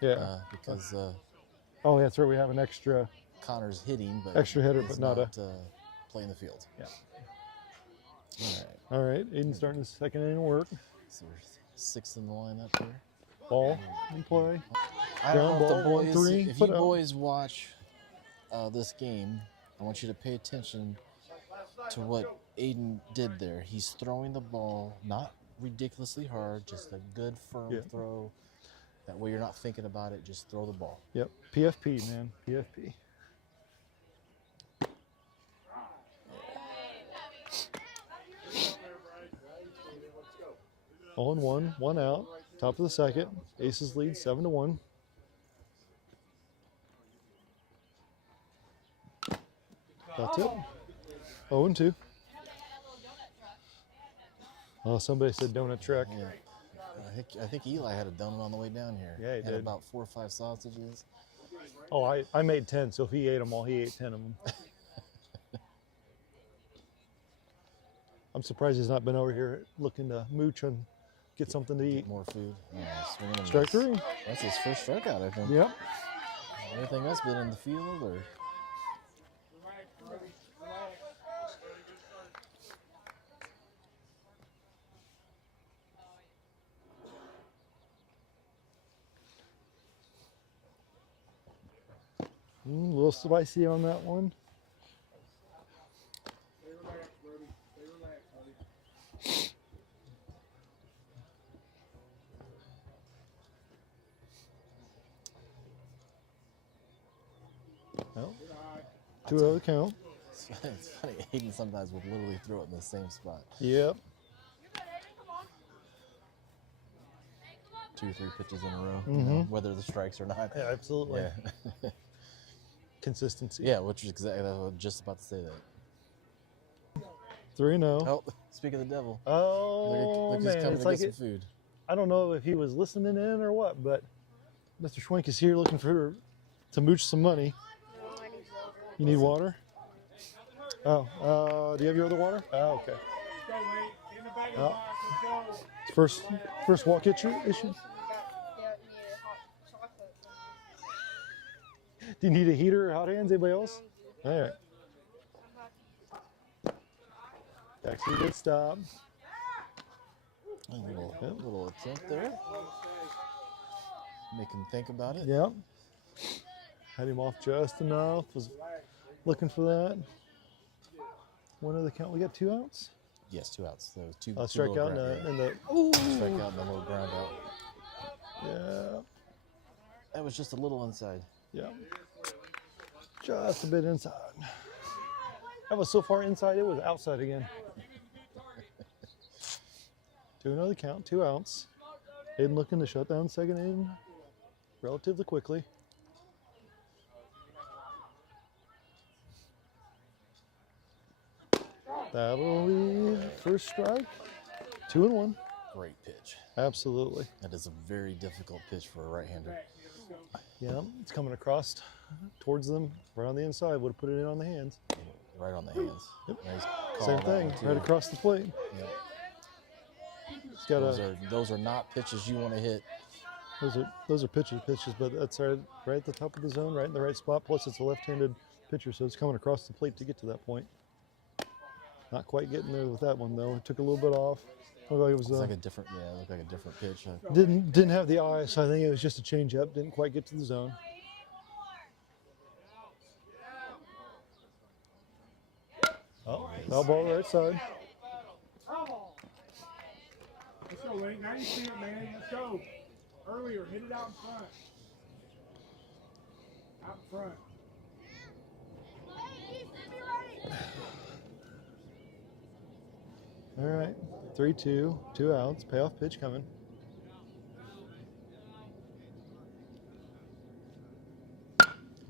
Yeah. because Oh, that's right. We have an extra. Connor's hitting, but Extra hitter, he's but not a- playing the field. Yeah. All right. All right, Aiden starting his second inning of work. So we're sixth in the lineup here. Ball in play. I don't know if Ground the ball, boys, 1-3, if put you out. boys watch this game, I want you to pay attention to what Aiden did there. He's throwing the ball not ridiculously hard, just a good firm Yeah. throw. That way you're not thinking about it, just throw the ball. Yep, PFP, man, PFP. All in one out. Top of the second. Aces lead 7-1. That's it. 0-2. Oh, somebody said donut truck. Yeah. I think Eli had a donut on the way down here. Yeah, he had did. about 4 or 5 sausages. Oh, I made 10, so if he ate them all, he ate 10 of them. I'm surprised he's not been over here looking to mooch and get something to eat. Get more food. Yeah, swinging and Strike miss. three. That's his first strikeout, I think. Yep. Anything else been in the field or? A little spicy on that one. Stay relaxed, buddy. Stay relaxed, buddy. Well, 2-0 count. It's funny. Hayden sometimes would literally throw it in the same spot. Yep. 2 or 3 pitches in a row, you know, whether the strikes or not. Yeah, absolutely. Yeah. Consistency. Yeah, which is exactly, I was just about to say that. 3-0. Oh, speak of the devil. Oh, look who's man. coming It's to like get some food. I don't know if he was listening in or what, but Mr. Schwenk is here looking to mooch some money. You need water? Oh, do you have your other water? Oh, okay. Let's go, Wade. In the back of the box. Let's go. First walk issue? Do you need a heater or hot hands? Anybody else? All right. Back to a good stop. A little attempt there. Make him think about it. Yep. Had him off just enough. Was looking for that. One other count. We got 2 outs. Yes, 2 outs. There was two. Strikeout in the. Ooh. Strikeout and a little ground out. Yeah. That was just a little inside. Yeah. Just a bit inside. That was so far inside, it was outside again. To another count, 2 outs. Hayden looking to shut down second inning relatively quickly. That'll be first strike. 2-1. Great pitch. Absolutely. That is a very difficult pitch for a right-hander. Yeah, it's coming across towards them right on the inside. Would have put it in on the hands. Right on the hands. Yep. Nice Same call, that thing, one, too. right across the plate. Yep. It's got Those are not pitches you want to hit. those are pitches, but that's right at the top of the zone, right in the right spot. Plus, it's a left-handed pitcher, so it's coming across the plate to get to that point. Not quite getting there with that one though. It took a little bit off. Looked like it was It looked like a different pitch. didn't have the eye, so I think it was just a change-up. Didn't quite get to the zone. Oh, foul ball right side. Let's go, Wade. Now you see it, man. Let's go. Earlier, hit it out in front. Out in front. All right, 3-2, 2 outs. Payoff pitch coming.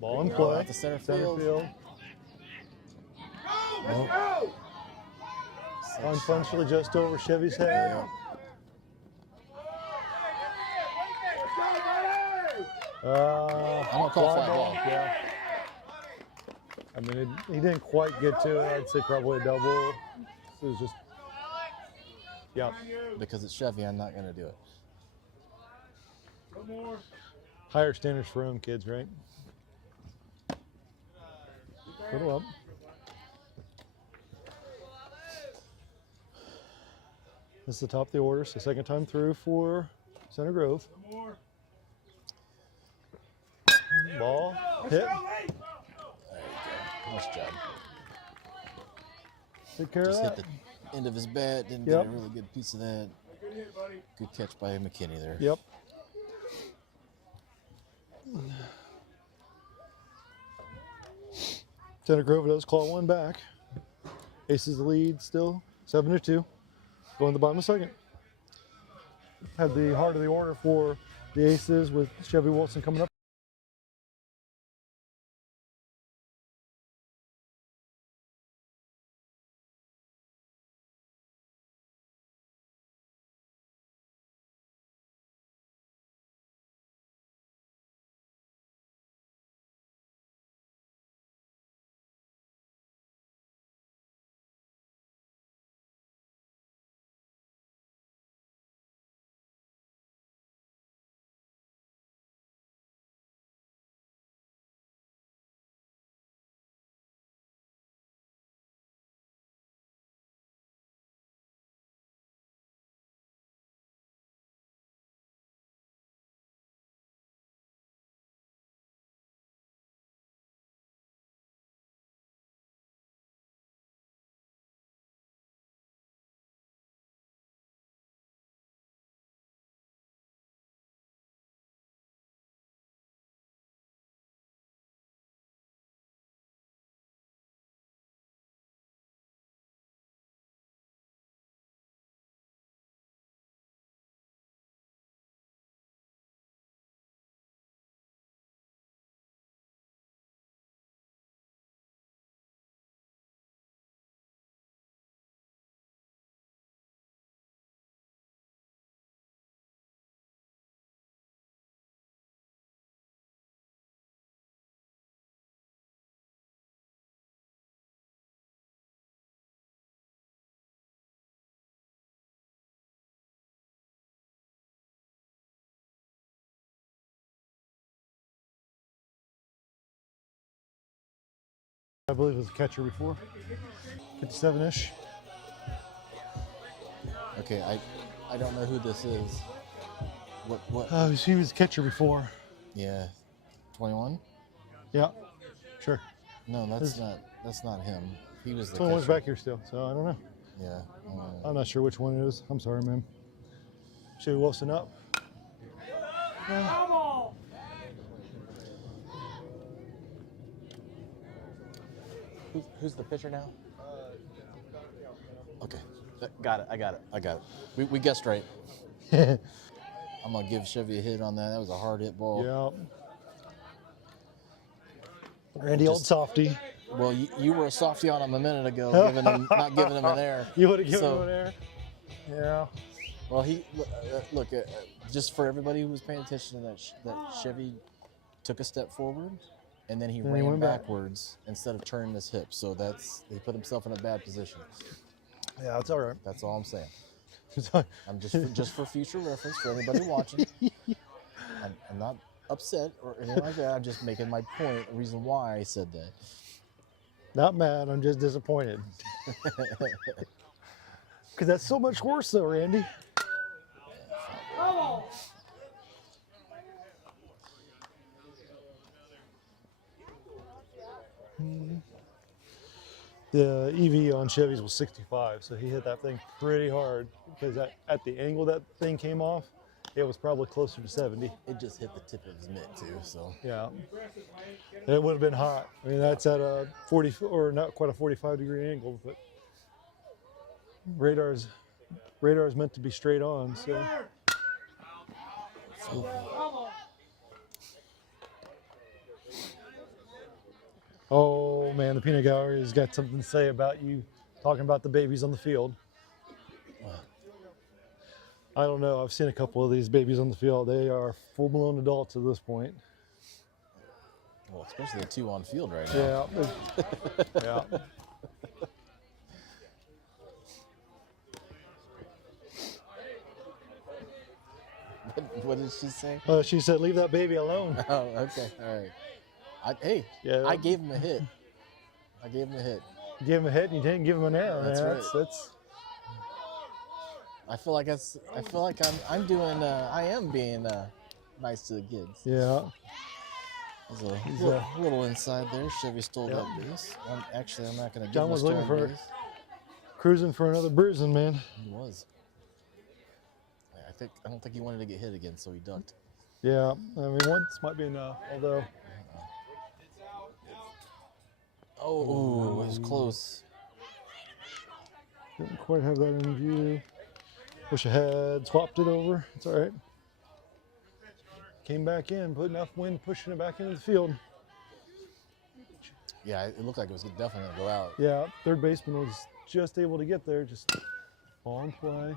Ball in play. Out to center field. Let's go. Unpunctually just over Chevy's head. Yeah. Let's go, buddy. I'm gonna call fly ball. Yeah. I mean, he didn't quite get to it. I'd say probably a double. It was just, yeah. Because it's Chevy, I'm not gonna do it. One more. Higher standards for own kids, right? Put him up. This is the top of the order, so second time through for Center Grove. One more. Ball, Let's hit, go, Wade. There you go. Nice job. take care of Just hit that. the end of his bat. Didn't Yep. get a really good piece of that. Good hit, buddy. Good catch by McKinney there. Yep. Center Grove does claw one back. Aces the lead still, 7-2. Going to the bottom of second. Had the heart of the order for the Aces with Chevy Wilson coming up. believe it was a catcher before. 57-ish. Okay, I don't know who this is. What? He was a catcher before. Yeah, 21. Yeah, sure. No, that's not him. He was the 21's catcher. back here still, so I don't know. Yeah. I'm not sure which one it is. I'm sorry, man. Chevy Wilson up. Who's the pitcher now? Okay, got it. I got it. We guessed right. I'm gonna give Chevy a hit on that. That was a hard hit ball. Yeah. Randy, old softy. Well, you were a softy on him a minute ago, not giving him an air. You would have given him an air. Yeah. Well, look. Just for everybody who was paying attention to that Chevy took a step forward, and then he ran backwards instead of turning his hip. So he put himself in a bad position. Yeah, it's all right. That's all I'm saying. I'm just for future reference for anybody watching. I'm not upset or anything like that. I'm just making my point, a reason why I said that. Not mad, I'm just disappointed. Because that's so much worse though, Randy. The EV on Chevys was 65, so he hit that thing pretty hard because at the angle that thing came off, it was probably closer to 70. It just hit the tip of his mitt too, so. Yeah. And it would have been hot. I mean, that's at a 40, or not quite a 45-degree angle, but radar's meant to be straight on, so. Oh man, the peanut gallery has got something to say about you talking about the babies on the field. I don't know. I've seen a couple of these babies on the field. They are full-blown adults at this point. Well, especially the two on field right now. Yeah. Yeah. What did she say? She said, "Leave that baby alone." Oh, okay. All right. I gave him a hit. Give him a hit, and you didn't give him an error. That's right. That's. I feel like I am being nice to the kids. Yeah. There's a little inside there. Chevy stole that base. I'm not going to give John him a was looking stolen for base. cruising for another bruising, man. He was. I don't think he wanted to get hit again, so he ducked. Yeah, I mean, once might be enough, although. Oh, it was close. Didn't quite have that in view. Wish I had swapped it over. It's all right. Came back in, put enough wind pushing it back into the field. Yeah, it looked like it was definitely going to go out. Yeah, third baseman was just able to get there, just ball in play.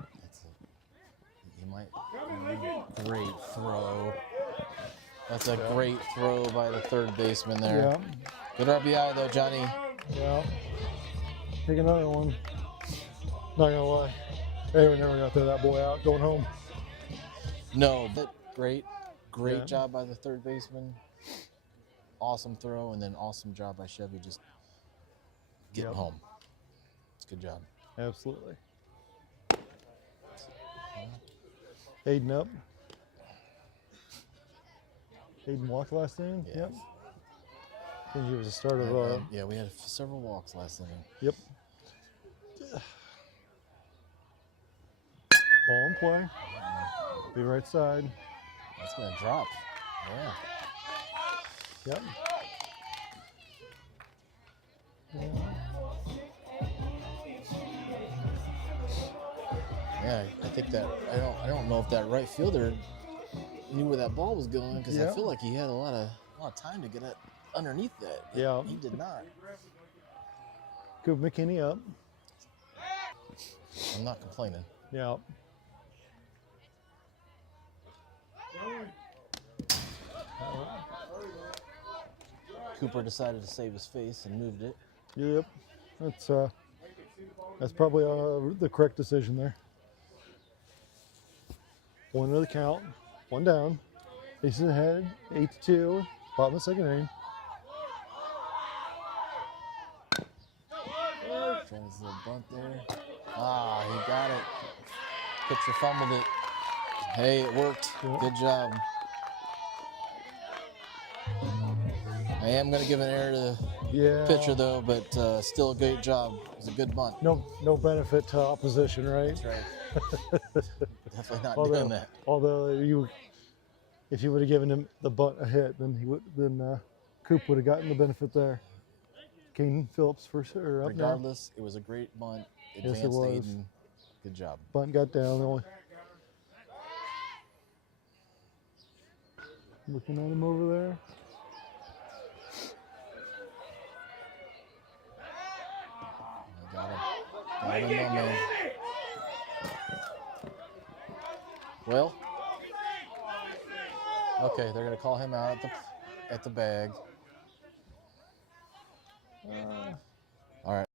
Great throw. That's a great throw by the third baseman there. Yeah. Good RBI though, Johnny. Yeah. Take another one. Not gonna lie. Hey, we're never gonna throw that boy out going home. No, but great job by the third baseman. Awesome throw, and then awesome job by Chevy just getting home. It's a good job. Absolutely. Aiden up. Aiden walked last inning? Yeah. Yep. I think he was the start of... yeah, we had several walks last inning. Yep. Ball in play. Be right side. That's going to drop. Yeah. Yep. Yeah, I think that I don't know if that right fielder knew where that ball was going because I feel like he had a lot of time to get it underneath that. Yeah. He did not. Good McKinney up. I'm not complaining. Yeah. Cooper decided to save his face and moved it. Yep. That's probably the correct decision there. One to the count, one down. Aces ahead, 8-2, bottom of the second inning. Trying his little bunt there. Ah, he got it. Pitcher fumbled it. Hey, it worked. Good job. I am going to give an error to the pitcher, though, but still a great job. It was a good bunt. No benefit to opposition, right? That's right. Definitely not doing that. Although if you would have given him the bunt a hit, then Coop would have gotten the benefit there. Kane Phillips for sure. Regardless, it was a great bunt. Yes, it was. Aiden. Good job. Bunt got down. Looking at him over there. Got him. Got him on there. Well, okay, they're going to call him out at the bag. All right.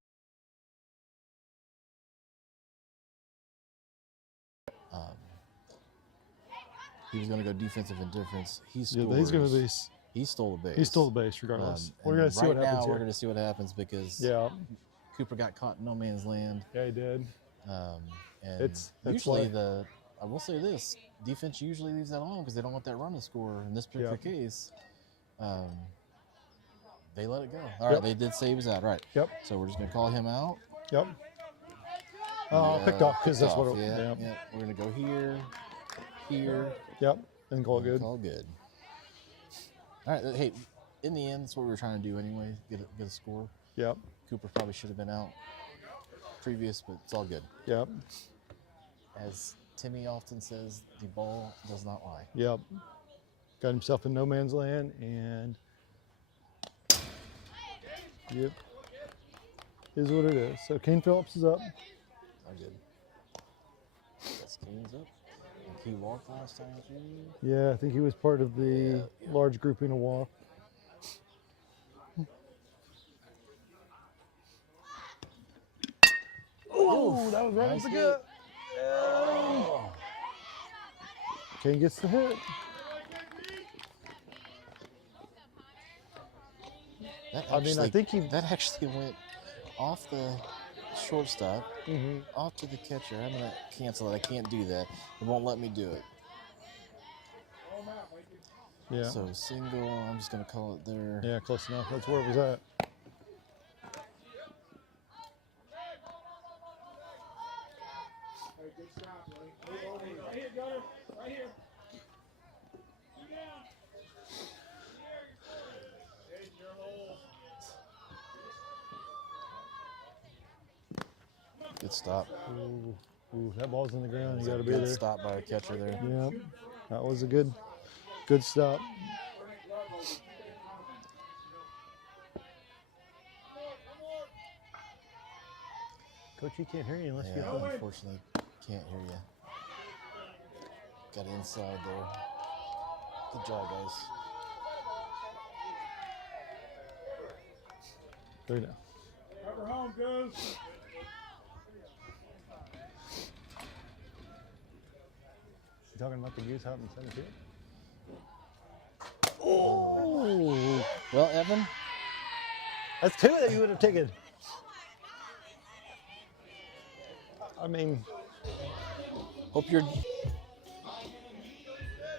He was going to go defensive indifference. He stole the base. He stole the base regardless. We're going to see what happens here. We're going to see what happens because Cooper got caught in no man's land. Yeah, he did. And it's usually I will say this, defense usually leaves that alone because they don't want that run to score. In this particular case, they let it go. All right, they did say he was out. Right. Yep. So we're just going to call him out. Yep. Picked off because that's what it was. Yeah. We're going to go here. Yep. And call it good. Call good. All right. Hey, in the end, that's what we were trying to do anyway, get a score. Yep. Cooper probably should have been out previous, but it's all good. Yep. As Timmy often says, the ball does not lie. Yep. Got himself in no man's land, and yep, is what it is. So Kane Phillips is up. All good. That's Kane's up. And he walked last time too. Yeah, I think he was part of the large grouping of walk. Oh, that was right nice off the gut. Kane gets the hit. I think that actually went off the shortstop, off to the catcher. I'm gonna cancel it. I can't do that. It won't let me do it. Yeah. So single. I'm just gonna call it there. Yeah, close enough. That's where it was at. Good stop. Ooh, that ball's in the ground. You got to be there. Good stop by a catcher there. Yeah, that was a good stop. Coach, you can't hear you unless you get the... Unfortunately, can't hear you. Got inside there. Good job, guys. There you go. Cover home, Goose. You talking about the goose out in center field? Oh! Well, Evan, that's two that you would have taken. I mean, hope you're.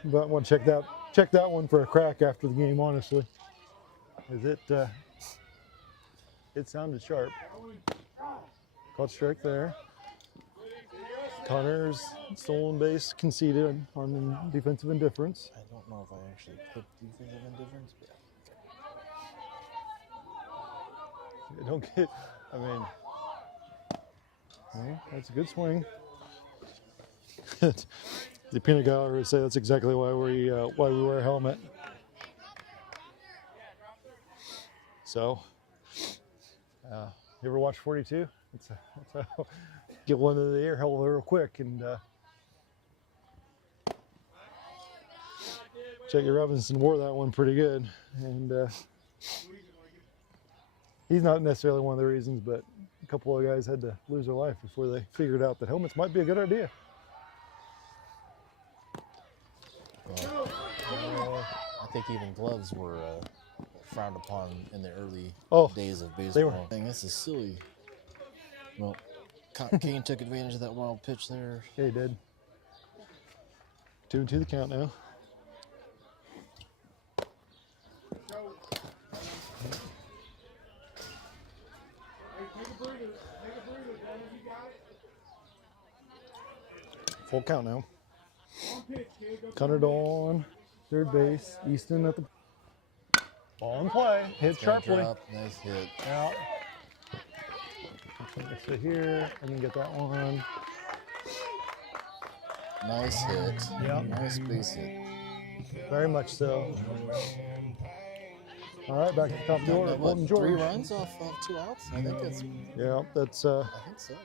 But want to check that one for a crack after the game. Honestly, it sounded sharp. Caught strike there. Connor's stolen base conceded on defensive indifference. I don't know if I actually put defensive indifference, but Don't get. I mean, well, that's a good swing. The peanut gallery would say that's exactly why we wear a helmet. So, you ever watch 42? That's how get one in the air hole real quick and Jackie Robinson wore that one pretty good, and he's not necessarily one of the reasons, but a couple of guys had to lose their life before they figured out that helmets might be a good idea. I think even gloves were frowned upon in the early days of baseball. This is silly. Well, Kane took advantage of that wild pitch there. Yeah, he did. 2-2 the count now. Full count now. Cutter on third base. Easton at the ball in play. Hit sharply. Drop, nice hit. Out. So here, and then get that one. Nice hit. Yep. Nice base hit. Very much so. All right, back to the top of the order. Bolton George. 3 runs off 2 outs? I think that's. Yeah, that's I think so.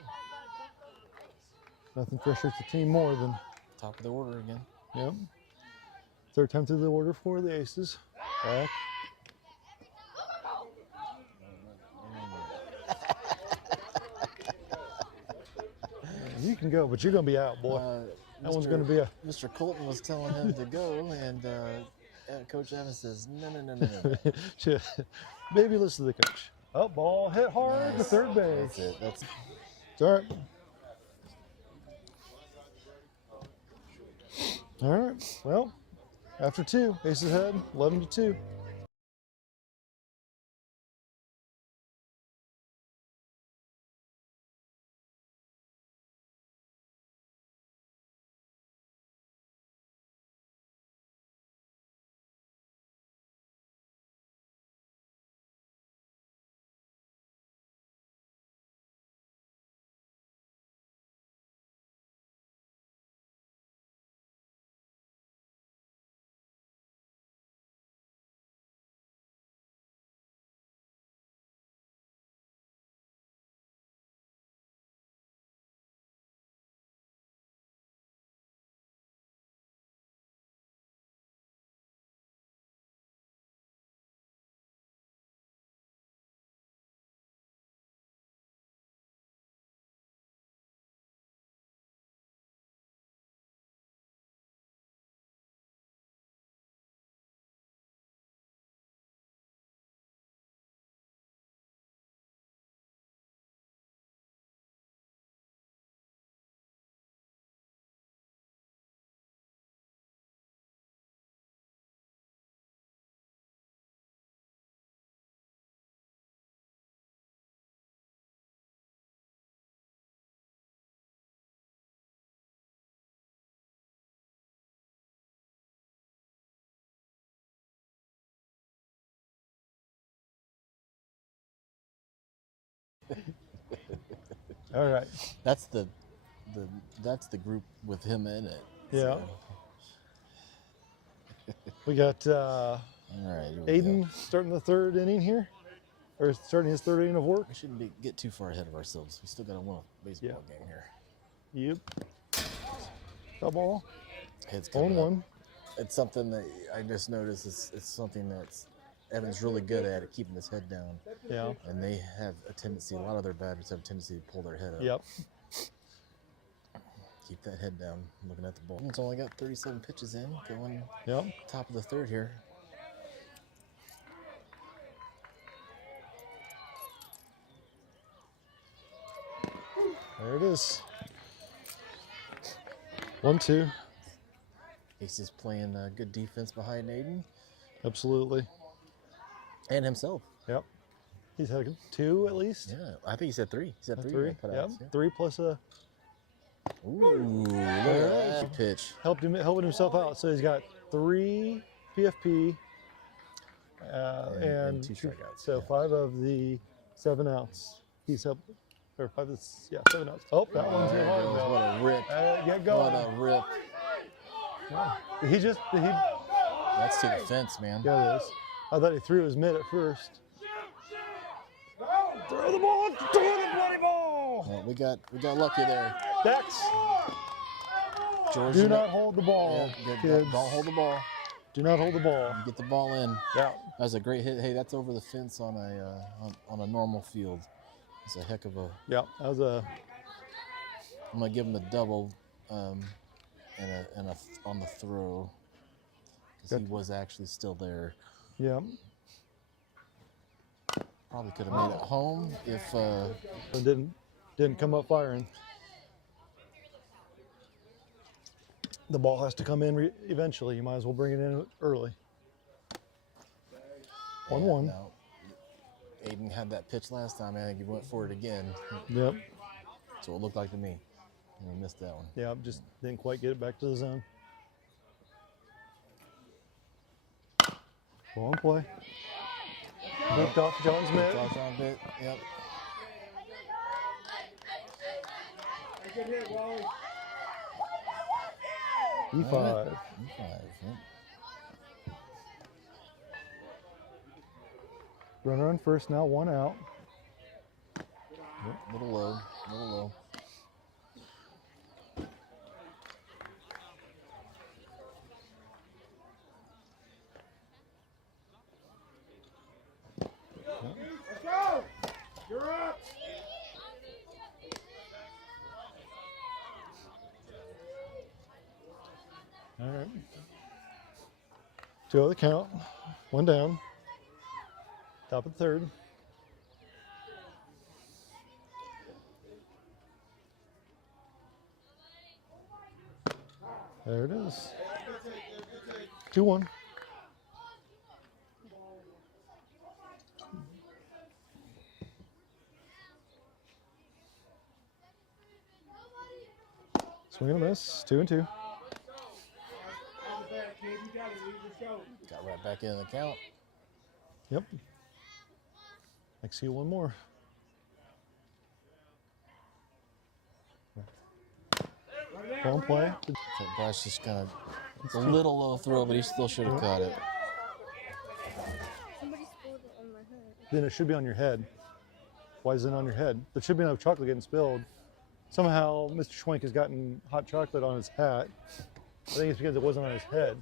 nothing frustrates the team more than. Top of the order again. Yep. Third time through the order for the Aces. Back. You can go, but you're going to be out, boy. That one's going to be a. Mr. Colton was telling him to go, and Coach Evans says, no. Maybe listen to the coach. Oh, ball hit hard to third base. That's it. That's It's all right. All right. Well, after 2, Aces ahead, 11-2. All right. that's the group with him in it. Yeah. So, We got all right. Here we Aiden go. starting the third inning here, or starting his third inning of work. We shouldn't get too far ahead of ourselves. We still got to win a baseball game here. Yep. Double. Head's On coming up. one. It's something that I just noticed. It's something that's Evan's really good at keeping his head down. Yeah. And they have a tendency. A lot of their batters have a tendency to pull their head up. Yep. Keep that head down. Looking at the ball. It's only got 37 pitches in. Going Yep. top of the third here. There it is. 1-2. Ace is playing good defense behind Aiden Absolutely. and himself. Yep. He's had 2 at least. Yeah, I think he said 3. He said 3. 3. Yep. putouts, yeah. 3 plus a Ooh, look at that pitch. helping himself out. So he's got 3 PFP And 2 strikeouts. So yeah. 5 of the 7 outs. He's helped, or 5 of 7 outs. Oh, that one's There hit it hard. goes. though. What a rip. Get going. What a rip. Yeah. That's to the fence, man. Yeah, it is. I thought he threw his mid at first. Throw the ball! Throw the bloody ball! Yeah, we got lucky there. That's. George, Do not hold the ball, Yeah, kids. don't hold the ball. Do not hold the ball. Get the ball in. Yeah. That was a great hit. Hey, that's over the fence on a normal field. It's a heck of a. Yeah. That was a. I'm gonna give him a double, and a on the throw, because he was actually still there. Yeah. Probably could have made it home if. It didn't. Didn't come up firing. The ball has to come in eventually. You might as well bring it in early. 1-1. No. Aiden had that pitch last time. I think he went for it again. Yep. That's what it looked like to me. And he missed that one. Yeah, just didn't quite get it back to the zone. Ball in play. Whipped off John's mitt. Off John bit. Yep. Good hit, Wally. E5. E5. Yep. Runner on first now, 1 out. Yep. Little low. Little low. Let's go! You're up! All right. 2-0 the count. 1 down. Top of the third. There it is. 2-1. Swing and a miss. 2-2. Got right back in the count. Yep. I see one more. Ball in play. That Bryce just kind of, it's a little low throw, but he still should have caught it. Somebody spilled it on my head. Then it should be on your head. Why is it on your head? There should be no chocolate getting spilled. Somehow Mr. Schwenk has gotten hot chocolate on his hat. I think it's because it wasn't on his head.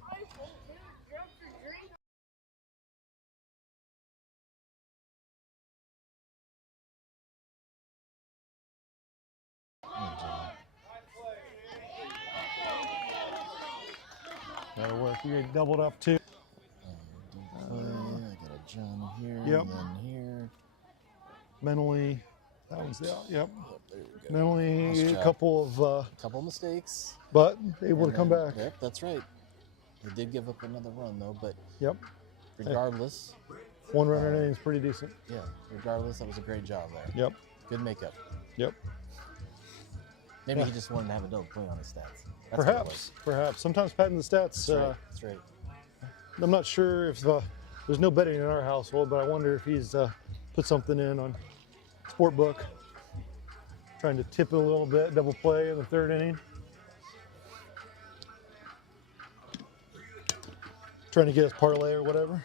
That'll work. You doubled up too. I got a John here, Yep. and then here. Mentally, that one's the out. Yep. There we go. Mentally, Nice a job. couple of, Couple mistakes. but able to And come then- back. Yep, that's right. He did give up another run though, but Yep. regardless, One runner inning is pretty decent. yeah, regardless, that was a great job there. Yep. Good makeup. Yep. Maybe he just wanted to have a double play on his stats. That's what it was. Perhaps. Sometimes padding the stats. That's right. That's right. I'm not sure if there's no betting in our household, but I wonder if he's put something in on Sportbook, trying to tip it a little bit, double play in the third inning. Trying to get his parlay or whatever.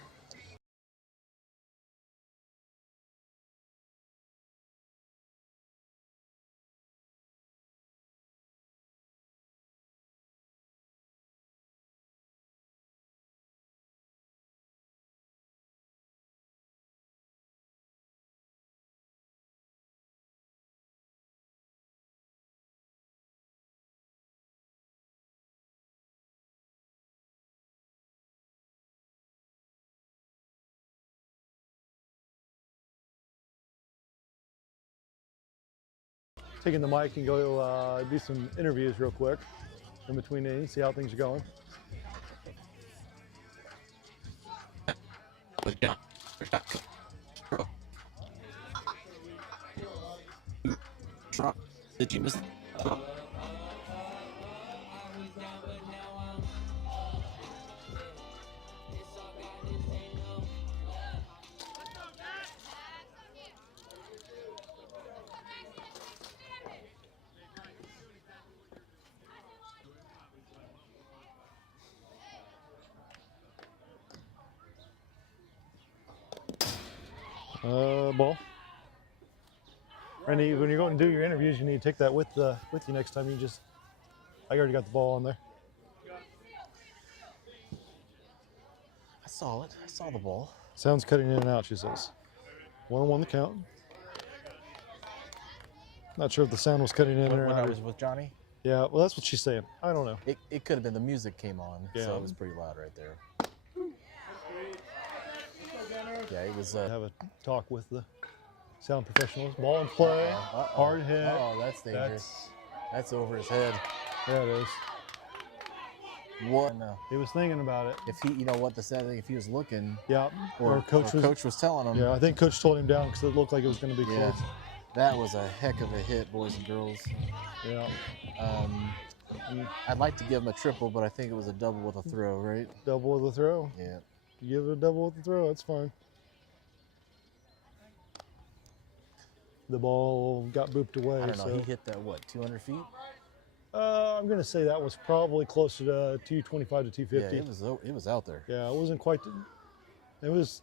Taking the mic and go do some interviews real quick in between innings, see how things are going. Did you miss? Ball. Randy, when you're going to do your interviews, you need to take that with you next time. I already got the ball on there. I saw it. I saw the ball. Sounds cutting in and out, she says. 1-1 the count. Not sure if the sound was cutting in or When I not. was with Johnny, Yeah, well, that's what she's saying. I don't know. it could have been the music came on, Yeah. so it was pretty loud right there. Yeah, it was. Have a talk with the Sound professionals. Ball in play. Hard hit. Oh, that's dangerous. That's over his head. There it is. What? No. He was thinking about it. If he, you know what the sad thing, if he was looking, Yeah. or coach was telling him. Yeah, I think coach told him down because it looked like it was going to be close. That was a heck of a hit, boys and girls. Yeah. I'd like to give him a triple, but I think it was a double with a throw, right? Double with a throw. Yeah. You give it a double with the throw, it's fine. The ball got booped away. I don't know. So. He hit that, what, 200 feet? I'm going to say that was probably closer to 225 to 250. Yeah, it was out there. Yeah, it wasn't quite. It was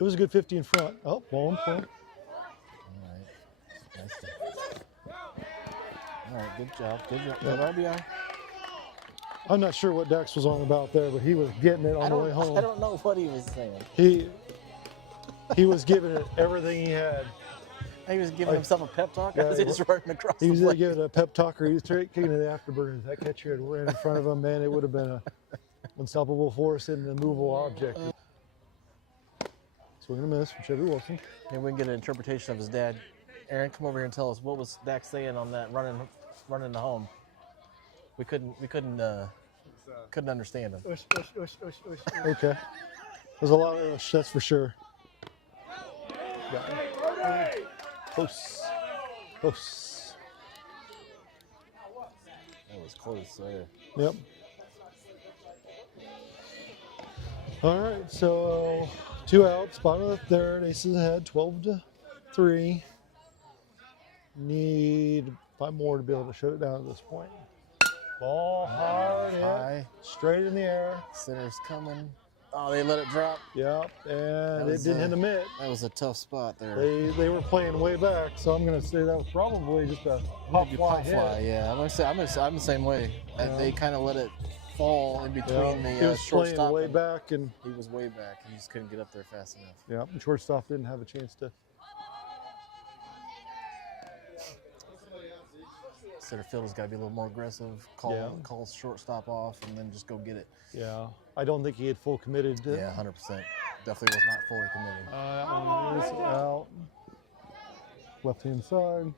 a good 50 in front. Oh, ball in play. All right. Nice stuff. All right, good job. Good job. Good RBI. I'm not sure what Dax was on about there, but he was getting it on the way home. I don't know what he was saying. He was giving it everything he had. He was giving himself a pep talk as he was running across He was the either plate. giving a pep talk or he was kicking it afterburners. That catcher had ran in front of him, man. It would have been an unstoppable force and an immovable object. Swing and a miss from Chevy Wilson. Maybe we can get an interpretation of his dad. Aaron, come over here and tell us what was Dax saying on that running to home. We couldn't understand him. Okay. There's a lot of ush, that's for sure. Close. Close. That was close. Yep. All right, so 2 outs, bottom of the third, aces ahead, 12-3. Need 5 more to be able to shut it down at this point. Ball hard, hit, straight in the air. Center's coming. Oh, they let it drop. Yep, and it didn't hit the mitt. That was a tough spot there. They were playing way back, so I'm going to say that was probably just a pop fly hit. Yeah, I'm the same way. They kind of let it fall in between he the was shortstop. playing way back, and he was way back, and he just couldn't get up there fast enough. Yeah, the shortstop didn't have a chance to. Center fielder's got to be a little more aggressive. Call shortstop off, and then just go get it. Yeah, I don't think he had full committed. Yeah, 100%. Definitely was not fully committed. That one is out. Left hand side.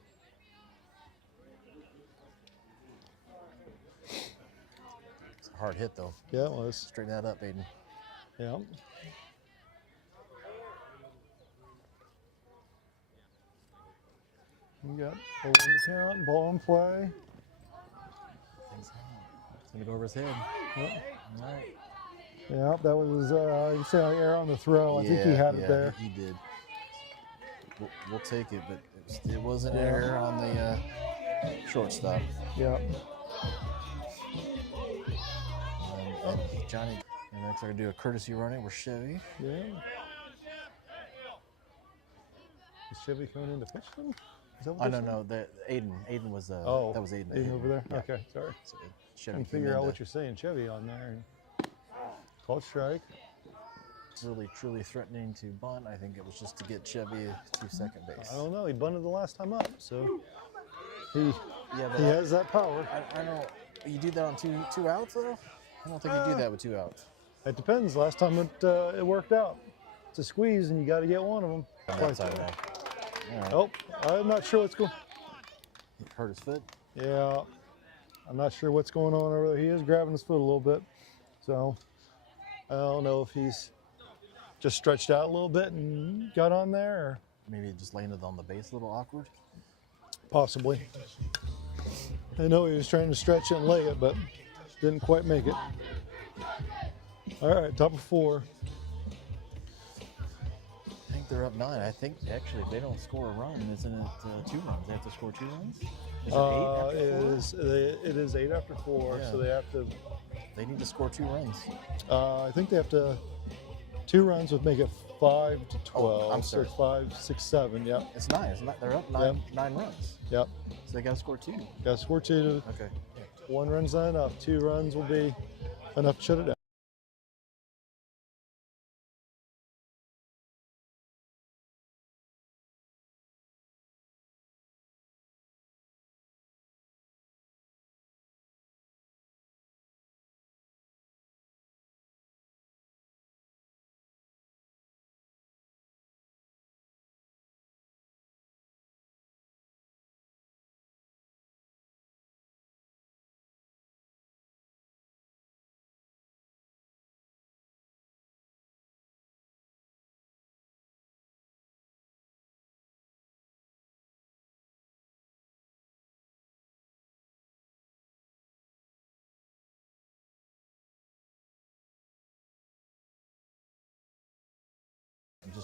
It's a hard hit though. Yeah, it was. Straighten that up, Aiden. Yeah. You got over in the count, ball in play. It's gonna go over his head. Yep. All right. Yeah, that was, you say error on the throw. I think he had it there. He did. We'll take it, but it was an error on the shortstop. Yeah. And Johnny, and next we're going to do a courtesy running. We're Chevy. Yeah. Is Chevy coming in to pitch them? Is that what No. Aiden was, that was Aiden. Aiden over there? Yeah. Okay, sorry. So Chevy I'm figure out what you're saying. Chevy on there. Called strike. Really, truly threatening to bunt. I think it was just to get Chevy to second base. I don't know. He bunted the last time up, so he but has that power. I don't. You do that on two outs though. I don't think you do that with 2 outs. It depends. Last time it worked out. It's a squeeze, and you got to get one of them. Right. Oh, I'm not sure what's going. He hurt his foot. Yeah, I'm not sure what's going on over there. He is grabbing his foot a little bit, so I don't know if he's just stretched out a little bit and got on there, or Maybe it just landed on the base a little awkward. possibly. I know he was trying to stretch it and lay it, but didn't quite make it. All right, top of 4. I think they're up 9. I think actually if they don't score a run, isn't it 2 runs? They have to score 2 runs? Is it 8 after 4? It is 8 after 4, Yeah. so they have to. They need to score 2 runs. I think they have to. 2 runs would make it 5-12. Oh, I'm so sorry. 5, 6, 7. Yep. It's 9. They're up 9 runs. Yep. So they got to score 2. Got to score 2. Okay. 1 run's not enough. 2 runs will be enough to shut it down.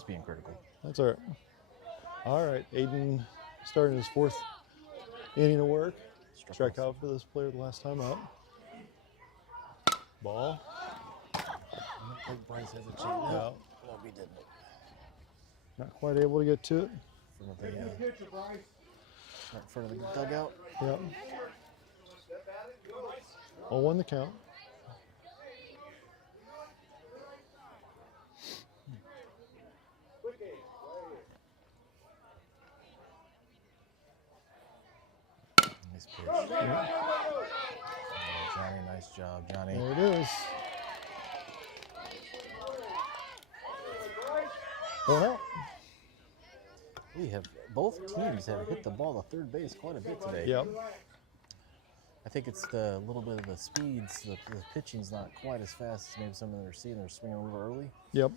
just being critical. That's all right. All right, Aiden starting his 4th inning of work. Strike out for this player the last time out. Ball. I don't think Bryce has a chance. No. No, we didn't. Not quite able to get to it. Right in front of the dugout. Yep. 0-1 the count. Nice pitch. Yeah. Johnny, nice job, Johnny. There it is. Going out. We have both teams have hit the ball to third base quite a bit today. Yep. I think it's the little bit of the speeds. The pitching's not quite as fast as maybe some of them are seeing. They're swinging a little early. Yep.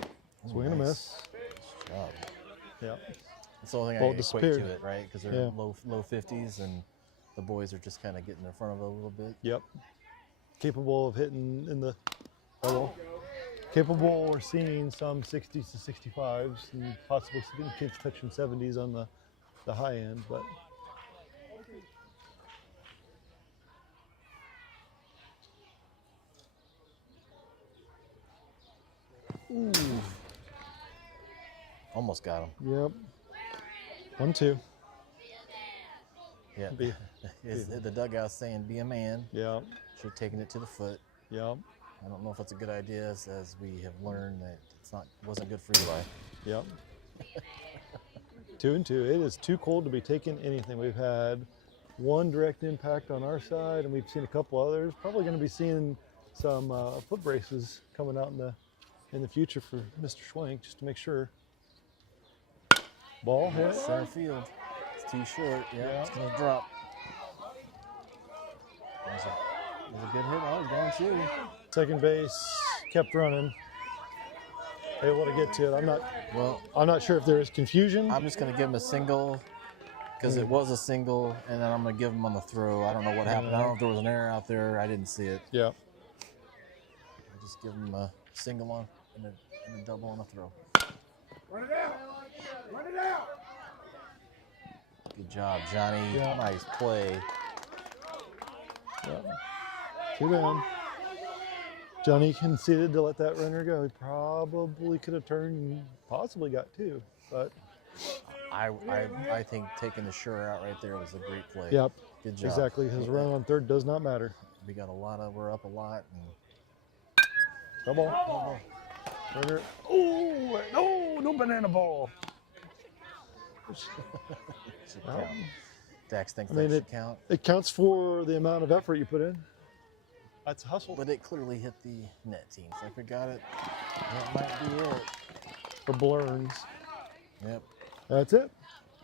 Ooh, Swing and a nice. miss. Nice job. Yep. That's the only thing Ball I equate disappeared. to it, right? Because they're Yeah. low 50s, and the boys are just kind of getting in front of it a little bit. Yep. Capable of hitting in the bubble. Capable or seeing some 60s to 65s and possibly some kids touching 70s on the high end, but Ooh. Almost got him. yep. 1-2. Yeah. Be- The dugout's saying be a man. Yep. Should have taken it to the foot. Yep. I don't know if it's a good idea, as we have learned that wasn't good for Eli. Yep. 2-2. It is too cold to be taking anything. We've had one direct impact on our side, and we've seen a couple others. Probably going to be seeing some foot braces coming out in the future for Mr. Schwenk, just to make sure. Ball hit. Center field. It's too short. Yeah, it's gonna drop. There's a good hit. Oh, he's going too. Second base kept running. Able to get to it. Well, I'm not sure if there is confusion. I'm just gonna give him a single because it was a single, and then I'm gonna give him on the throw. I don't know what happened. I don't know if there was an error out there. I didn't see it. Yeah. I'll just give him a single on and a double on the throw. Run it out! Run it out! Good job, Johnny. Yeah. Nice play. Yeah. 2 down. Johnny conceded to let that runner go. He probably could have turned and possibly got 2, but I think taking the sure out right there was a great play. yep, Good job. exactly. His run on third does not matter. We're up a lot. And Come on. Runner. Oh, no banana ball. should Well, count. Dax thinks I mean, that should count, It counts for the amount of effort you put in. That's a hustle. but it clearly hit the net team. So if we got it, that might be it. For Blurns. Yep, That's it.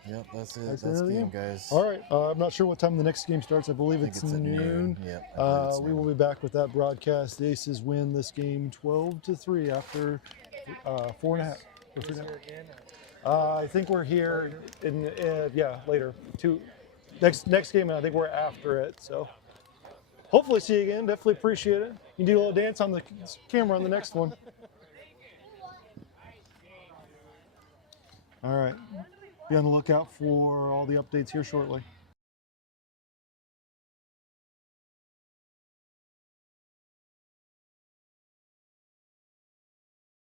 that's it. That's That's another game, game. guys. All right. I'm not sure what time the next game starts. I believe I think it's it's at noon. Yep, I believe it's We noon. will be back with that broadcast. The Aces win this game 12-3 after 4.5. I think we're here later. Next game, I think we're after it. So hopefully see you again. Definitely appreciate it. You can do a little dance on the camera on the next one. All right. Be on the lookout for all the updates here shortly.